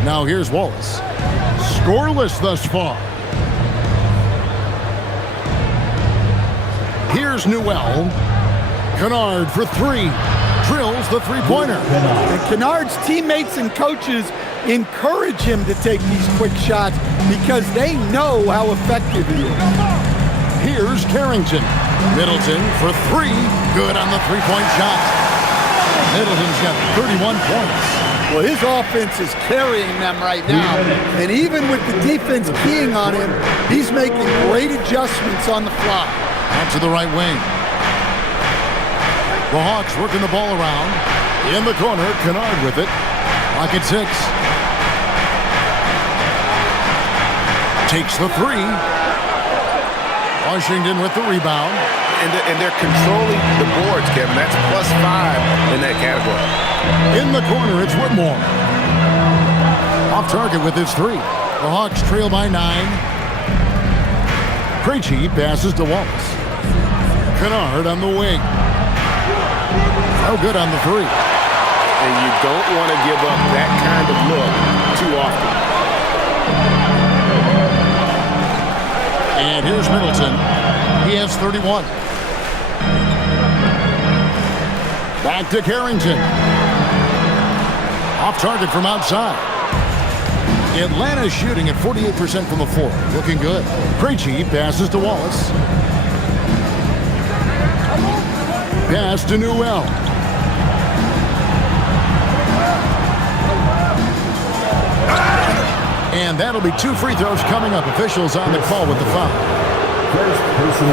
Now here's Wallace. Scoreless thus far. Here's Newell. Kennard for 3. Drills the three-pointer. And Kennard's teammates and coaches encourage him to take these quick shots because they know how effective he is. Here's Carrington. Middleton for 3. Good on the three-point shot. Middleton's got 31 points. Well, his offense is carrying them right now. And even with the defense keying on him, he's making great adjustments on the fly. Out to the right wing. The Hawks working the ball around. In the corner, Kennard with it. Clock at 6. Takes the 3. Washington with the rebound. And they're controlling the boards, Kevin. That's +5 in that category. In the corner, it's Whitmore. Off target with his 3. The Hawks trail by 9. Krejci passes to Wallace. Kennard on the wing. No good on the 3. And you don't want to give up that kind of look too often. And here's Middleton. He has 31. Back to Carrington. Off target from outside. Atlanta's shooting at 48% from the floor. Looking good. Krejci passes to Wallace. Pass to Newell. And that'll be 2 free throws coming up. Officials on the call with the foul.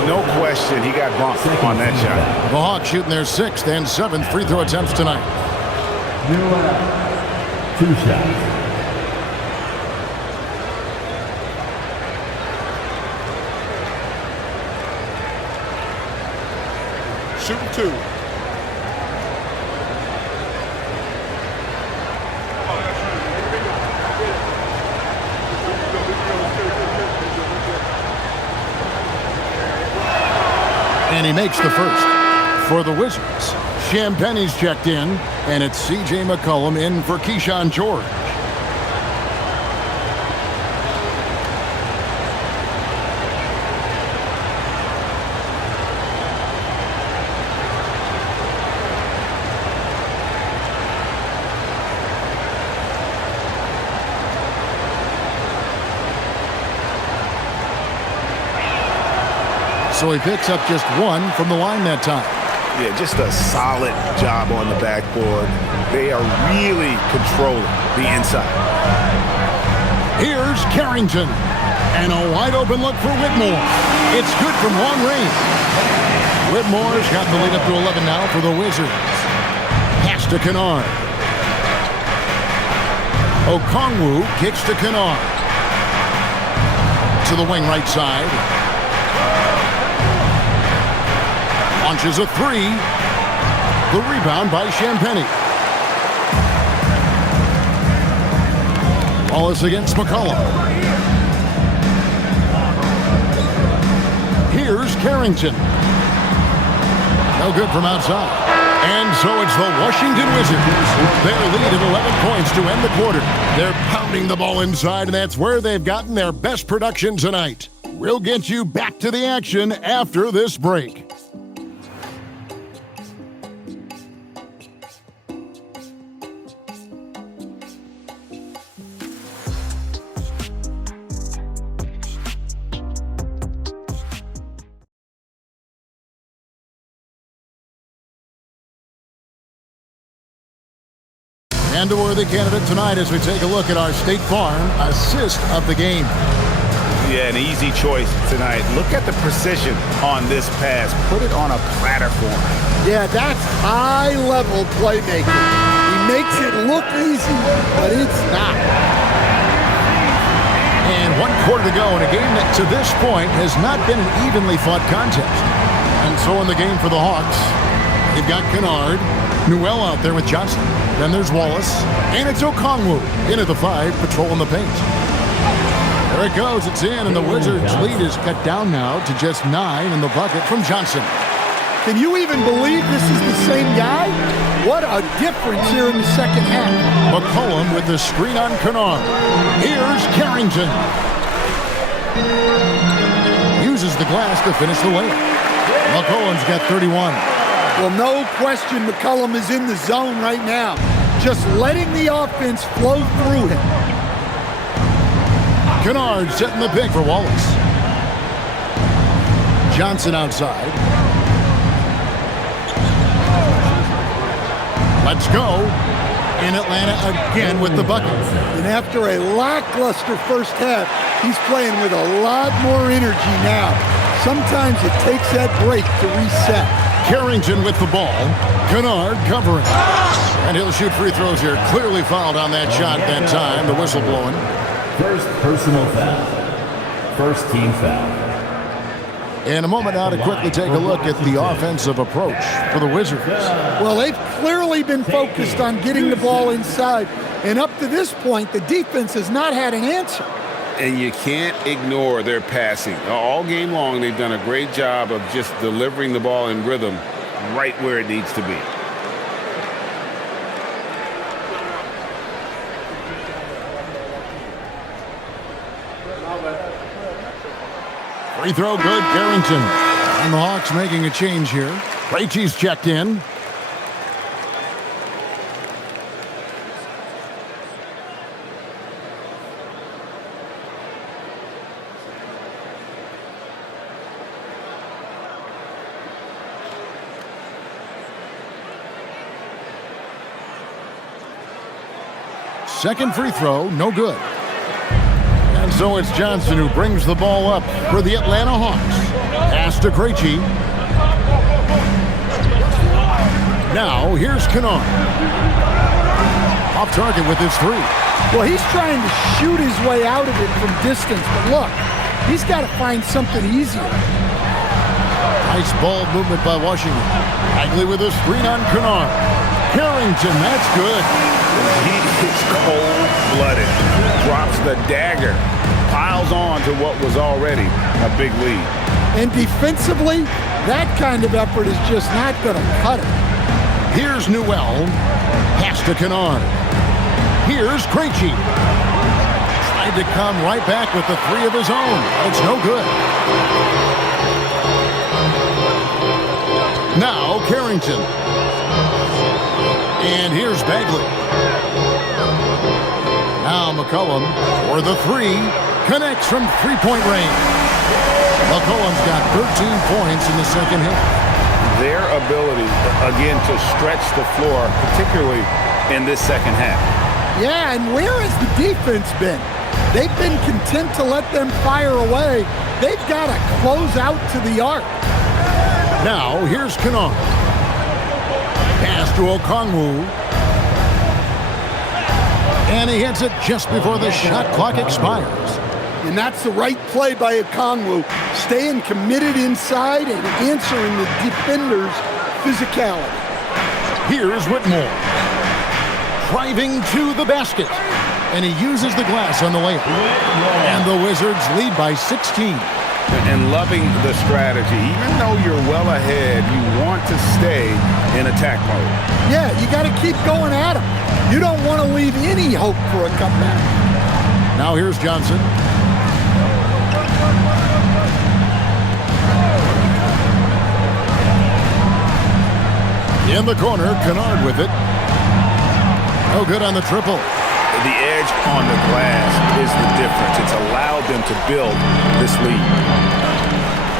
No question, he got bumped on that shot. The Hawks shooting their 6th and 7th free throw attempts tonight. 2 shots. Shooting 2. And he makes the first. For the Wizards, Champagne's checked in, and it's C.J. McCollum in for Keyshawn George. So he picks up just one from the line that time. Yeah, just a solid job on the backboard. They are really controlling the inside. Here's Carrington. And a wide open look for Whitmore. It's good from long range. Whitmore's got the lead up to 11 now for the Wizards. Pass to Kennard. Okongwu kicks to Kennard. To the wing right side. Launches a three. The rebound by Champagnie. Wallace against McCollum. Here's Carrington. No good from outside. And so it's the Washington Wizards. Their lead of 11 points to end the quarter. They're pounding the ball inside, and that's where they've gotten their best production tonight. We'll get you back to the action after this break. And a worthy candidate tonight as we take a look at our State Farm assist of the game. Yeah, an easy choice tonight. Look at the precision on this pass. Put it on a platter for him. Yeah, that's high-level playmaking. He makes it look easy, but it's not. And 1 quarter to go in a game that to this point has not been an evenly fought contest. And so in the game for the Hawks, they've got Kennard, Newell out there with Johnson. Then there's Wallace, and it's Okongwu in at the 5, patrolling the paint. There it goes, it's in, and the Wizards' lead is cut down now to just 9 in the bucket from Johnson. Can you even believe this is the same guy? What a difference here in the second half. McCollum with the screen on Kennard. Here's Carrington. Uses the glass to finish the layup. McCollum's got 31. Well, no question McCollum is in the zone right now. Just letting the offense flow through him. Kennard setting the pick for Wallace. Johnson outside. Let's go. In Atlanta again with the bucket. And after a lackluster first half, he's playing with a lot more energy now. Sometimes it takes that break to reset. Carrington with the ball. Kennard covering. And he'll shoot free throws here. Clearly fouled on that shot that time. The whistle blowing. First personal foul. First team foul. In a moment now to quickly take a look at the offensive approach for the Wizards. Well, they've clearly been focused on getting the ball inside. And up to this point, the defense has not had an answer. And you can't ignore their passing. All game long, they've done a great job of just delivering the ball in rhythm right where it needs to be. Free throw good, Carrington. And the Hawks making a change here. Krejci's checked in. Second free throw, no good. And so it's Johnson who brings the ball up for the Atlanta Hawks. Pass to Krejci. Now here's Kennard. Off target with his three. Well, he's trying to shoot his way out of it from distance, but look, he's got to find something easier. Nice ball movement by Washington. Bagley with a screen on Kennard. Carrington, that's good. He is cold-blooded. Drops the dagger. Piles on to what was already a big lead. And defensively, that kind of effort is just not going to cut it. Here's Newell. Pass to Kennard. Here's Krejci. Tried to come right back with the three of his own. It's no good. Now Carrington. And here's Bagley. Now McCollum for the three. Connects from three-point range. McCollum's got 13 points in the second half. Their ability, again, to stretch the floor, particularly in this second half. Yeah, and where has the defense been? They've been content to let them fire away. They've got to close out to the arc. Now, here's Kennard. Pass to Okongwu. And he hits it just before the shot clock expires. And that's the right play by Okongwu. Staying committed inside and answering the defender's physicality. Here's Whitmore. Driving to the basket. And he uses the glass on the layup. And the Wizards lead by 16. And loving the strategy. Even though you're well ahead, you want to stay in attack mode. Yeah, you got to keep going at him. You don't want to leave any hope for a comeback. Now here's Johnson. In the corner, Kennard with it. No good on the triple. The edge on the glass is the difference. It's allowed them to build this lead.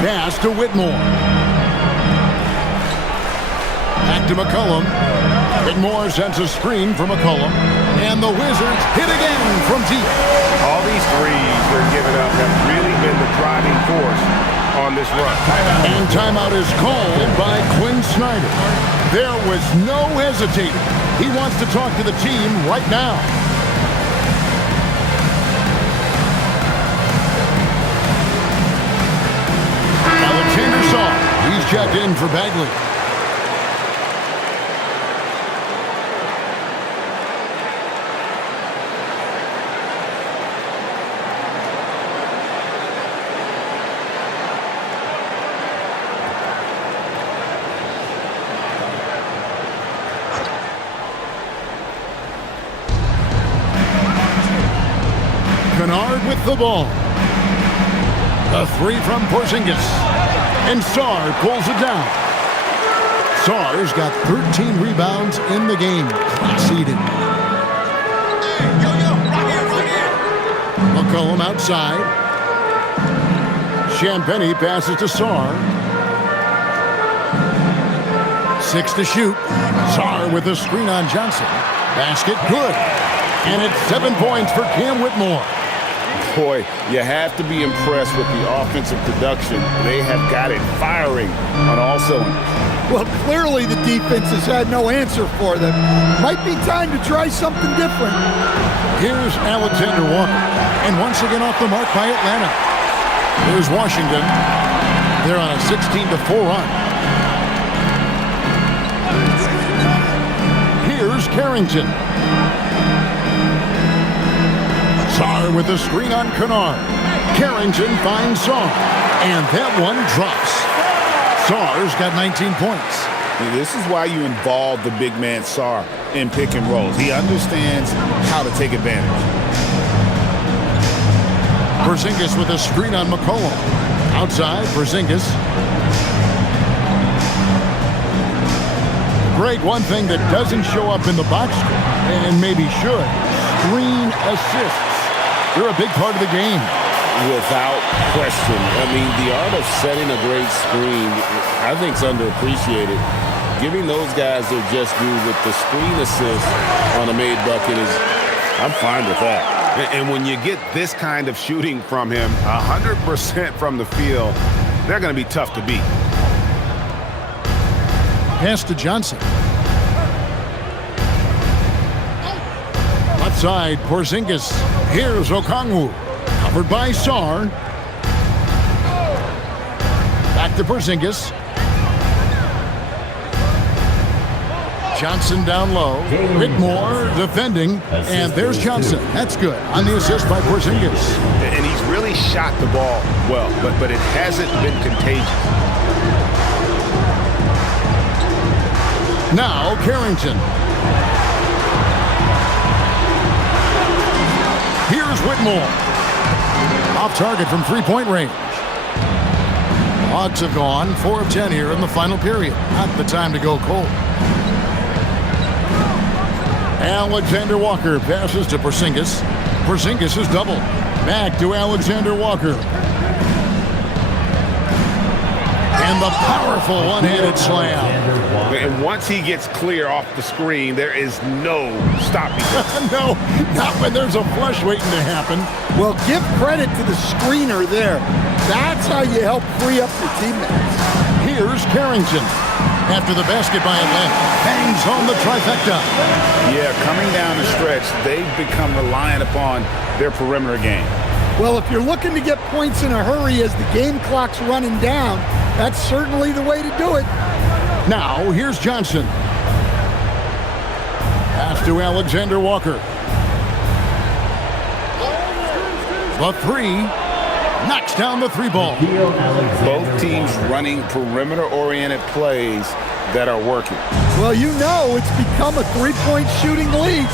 Pass to Whitmore. Back to McCollum. Whitmore sends a screen for McCollum. And the Wizards hit again from deep. All these threes they're giving up have really been the driving force on this run. And timeout is called by Quinn Snyder. There was no hesitating. He wants to talk to the team right now. Alexander Saw. He's checked in for Bagley. Kennard with the ball. A three from Porzingis. And Sarr pulls it down. Sarr's got 13 rebounds in the game. Conceded. McCollum outside. Champagnie passes to Sarr. 6 to shoot. Sarr with a screen on Johnson. Basket good. And it's 7 points for Cam Whitmore. Boy, you have to be impressed with the offensive production. They have got it firing on all cylinders. Well, clearly the defense has had no answer for them. Might be time to try something different. Here's Alexander Walker. And once again off the mark by Atlanta. Here's Washington. They're on a 16-4 run. Here's Carrington. Sarr with a screen on Kennard. Carrington finds Sarr. And that one drops. Sarr's got 19 points. This is why you involve the big man Sarr in pick and rolls. He understands how to take advantage. Porzingis with a screen on McCollum. Outside, Porzingis. Greg, one thing that doesn't show up in the box score, and maybe should, screen assists. They're a big part of the game. Without question. I mean, the art of setting a great screen, I think, is underappreciated. Giving those guys their just due with the screen assist on a made bucket is, I'm fine with that. And when you get this kind of shooting from him, 100% from the field, they're going to be tough to beat. Pass to Johnson. Left side, Porzingis. Here's Okongwu. Covered by Sarr. Back to Porzingis. Johnson down low. Whitmore defending. And there's Johnson. That's good on the assist by Porzingis. And he's really shot the ball well, but it hasn't been contagious. Now Carrington. Here's Whitmore. Off target from three-point range. Hawks have gone 4 of 10 here in the final period. Not the time to go cold. Alexander Walker passes to Porzingis. Porzingis is doubled. Back to Alexander Walker. And the powerful one-handed slam. And once he gets clear off the screen, there is no stopping him. No, not when there's a flush waiting to happen. Well, give credit to the screener there. That's how you help free up your teammates. Here's Carrington. After the basket by Atlanta, bangs home the trifecta. Yeah, coming down the stretch, they've become reliant upon their perimeter game. Well, if you're looking to get points in a hurry as the game clock's running down, that's certainly the way to do it. Now, here's Johnson. Pass to Alexander Walker. The three. Knocks down the three ball. Both teams running perimeter-oriented plays that are working. Well, you know it's become a three-point shooting league.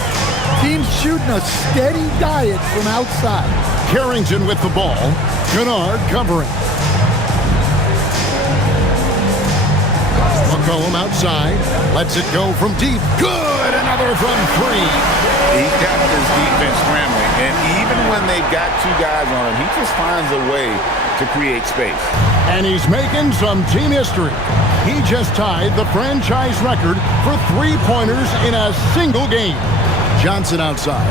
Teams shooting a steady diet from outside. Carrington with the ball. Kennard covering. McCollum outside. Lets it go from deep. Good! Another from three. He got his defense scrambling, and even when they've got two guys on him, he just finds a way to create space. And he's making some team history. He just tied the franchise record for three-pointers in a single game. Johnson outside.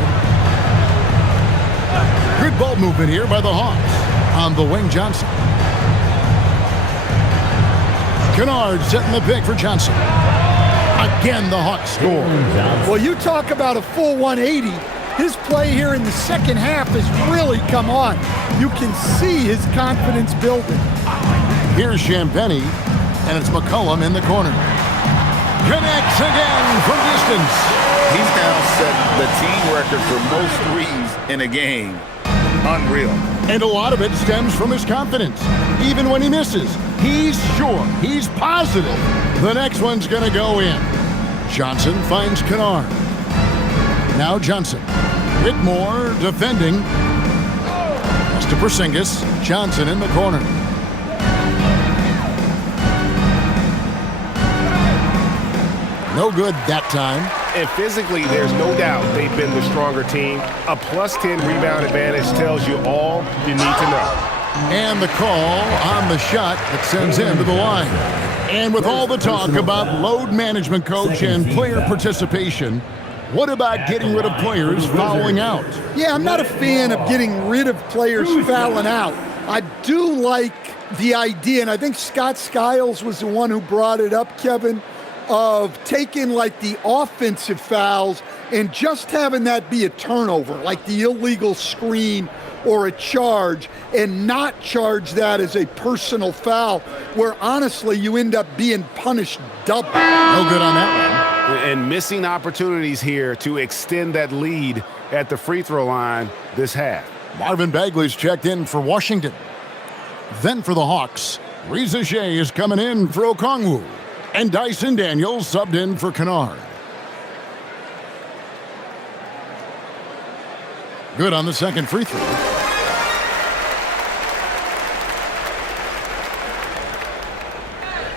Good ball movement here by the Hawks. On the wing, Johnson. Kennard setting the pick for Johnson. Again, the Hawks score. Well, you talk about a full 180. His play here in the second half has really come on. You can see his confidence building. Here's Champagnie, and it's McCollum in the corner. Connects again from distance. He's now set the team record for most threes in a game. Unreal. And a lot of it stems from his confidence. Even when he misses, he's sure, he's positive the next one's going to go in. Johnson finds Kennard. Now Johnson. Whitmore defending. Pass to Porzingis. Johnson in the corner. No good that time. And physically, there's no doubt they've been the stronger team. A +10 rebound advantage tells you all you need to know. And the call on the shot that sends him to the line. And with all the talk about load management, coach, and player participation, what about getting rid of players fouling out? Yeah, I'm not a fan of getting rid of players fouling out. I do like the idea, and I think Scott Skiles was the one who brought it up, Kevin, of taking like the offensive fouls and just having that be a turnover, like the illegal screen or a charge, and not charge that as a personal foul, where honestly you end up being punished double. No good on that one. And missing opportunities here to extend that lead at the free throw line this half. Marvin Bagley's checked in for Washington. Then for the Hawks, Reza Shea is coming in for Okongwu. And Dyson Daniels subbed in for Kennard. Good on the second free throw.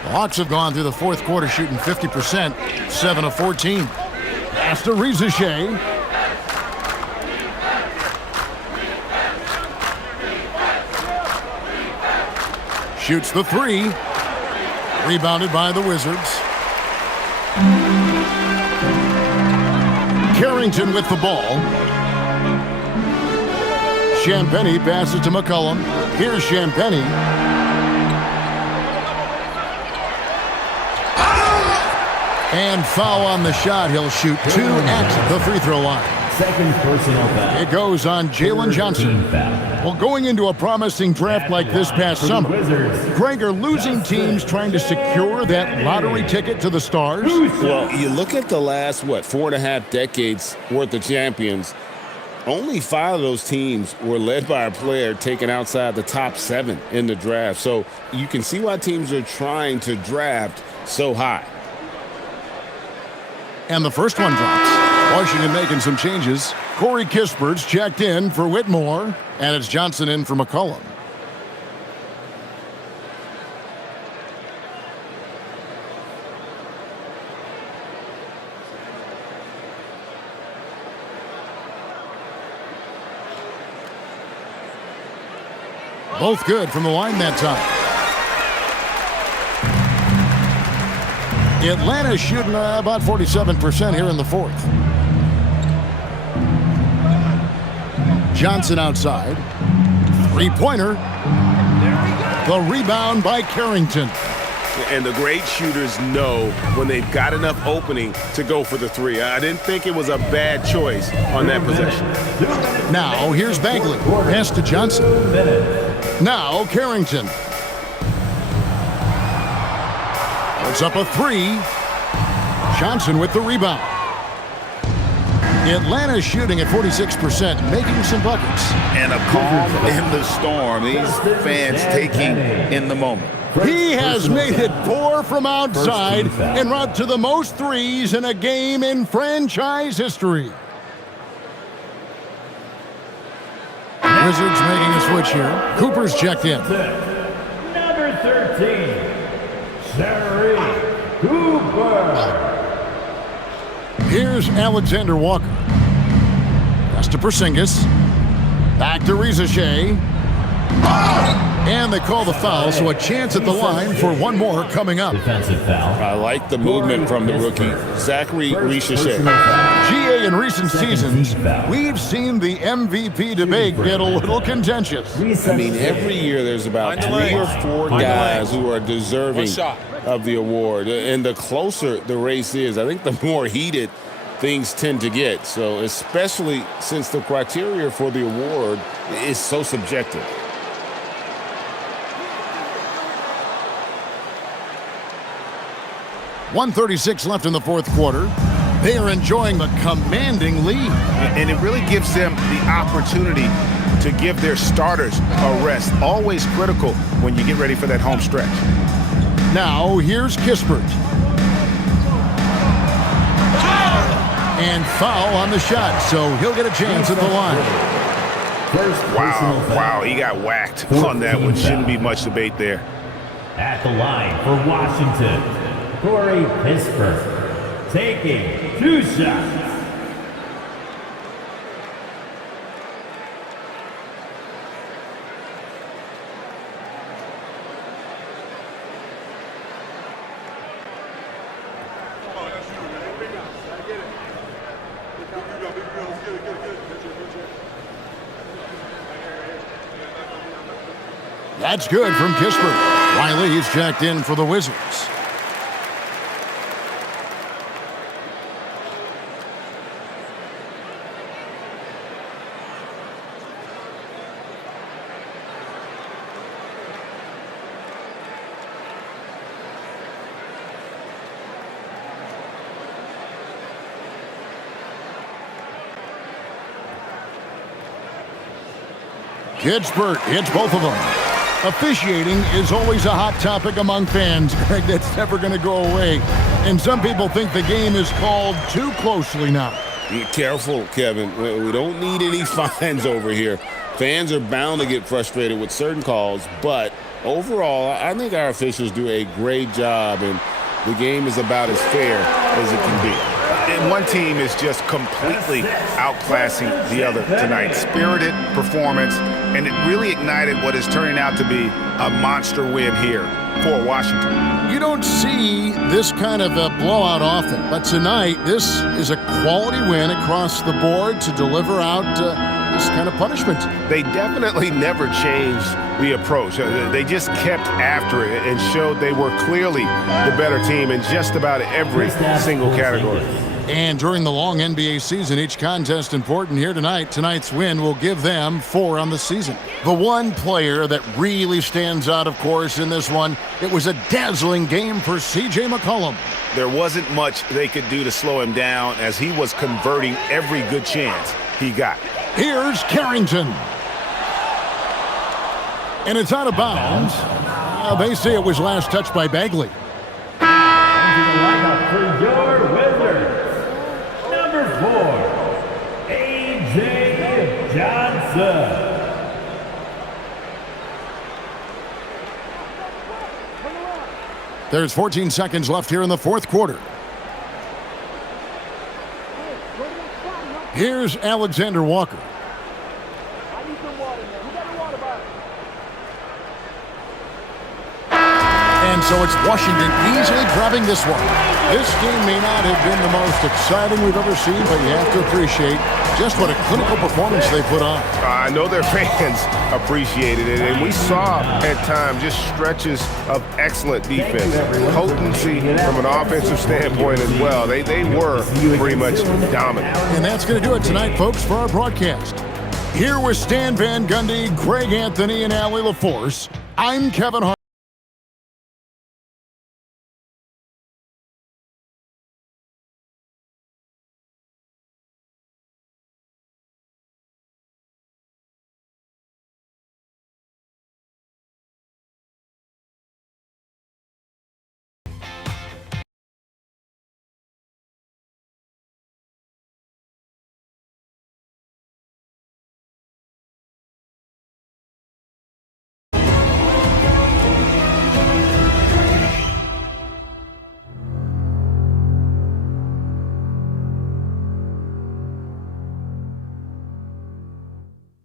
The Hawks have gone through the fourth quarter shooting 50%, 7 of 14. Pass to Reza Shea. Shoots the three. Rebounded by the Wizards. Carrington with the ball. Champagnie passes to McCollum. Here's Champagnie. And foul on the shot. He'll shoot two at the free throw line. Second personal foul. It goes on Jalen Johnson. Well, going into a promising draft like this past summer, Greg, are losing teams trying to secure that lottery ticket to the stars? Well, you look at the last, 4.5 decades worth of champions, only 5 of those teams were led by a player taken outside the top 7 in the draft. So you can see why teams are trying to draft so high. And the first one drops. Washington making some changes. Corey Kispert's checked in for Whitmore, and it's Johnson in for McCollum. Both good from the line that time. Atlanta's shooting about 47% here in the fourth. Johnson outside. Three-pointer. The rebound by Carrington. And the great shooters know when they've got enough opening to go for the three. I didn't think it was a bad choice on that possession. Now, here's Bagley. Pass to Johnson. Now, Carrington. Puts up a three. Johnson with the rebound. Atlanta's shooting at 46%, making some buckets. And a calm in the storm. These fans taking in the moment. He has made it 4 from outside en route to the most threes in a game in franchise history. Wizards making a switch here. Cooper's checked in. Number 13, Shari Cooper. Here's Alexander Walker. Pass to Porzingis. Back to Rizachet. And they call the foul, so a chance at the line for one more coming up. Defensive foul. I like the movement from the rookie, Zachary Rizachet. GA, in recent seasons, we've seen the MVP debate get a little contentious. I mean, every year there's about 3 or 4 guys who are deserving of the award. And the closer the race is, I think the more heated things tend to get. So especially since the criteria for the award is so subjective. .136 left in the fourth quarter. They are enjoying the commanding lead. And it really gives them the opportunity to give their starters a rest. Always critical when you get ready for that home stretch. Now, here's Kispert. And foul on the shot, so he'll get a chance at the line. Wow, he got whacked on that one. Shouldn't be much debate there. At the line for Washington, Corey Kispert, taking 2 shots. That's good from Kispert. Riley's checked in for the Wizards. Kispert hits both of them. Officiating is always a hot topic among fans, Greg. That's never going to go away. And some people think the game is called too closely now. Be careful, Kevin. We don't need any fines over here. Fans are bound to get frustrated with certain calls, but overall, I think our officials do a great job, and the game is about as fair as it can be. And one team is just completely outclassing the other tonight. Spirited performance, and it really ignited what is turning out to be a monster win here for Washington. You don't see this kind of a blowout often, but tonight this is a quality win across the board to deliver out this kind of punishment. They definitely never changed the approach. They just kept after it and showed they were clearly the better team in just about every single category. And during the long NBA season, each contest important here tonight. Tonight's win will give them 4 on the season. The one player that really stands out, of course, in this one, it was a dazzling game for C.J. McCollum. There wasn't much they could do to slow him down as he was converting every good chance he got. Here's Carrington. And it's out of bounds. They say it was last touched by Bagley. Into the lineup for your Wizards. Number 4, A.J. Johnson. There's 14 seconds left here in the fourth quarter. Here's Alexander Walker. And so it's Washington easily grabbing this one. This game may not have been the most exciting we've ever seen, but you have to appreciate just what a clinical performance they put on. I know their fans appreciated it, and we saw at times just stretches of excellent defense, potency from an offensive standpoint as well. They were pretty much dominant. And that's going to do it tonight, folks, for our broadcast. Here with Stan Van Gundy, Greg Anthony, and Allie LaForce, I'm Kevin Hart.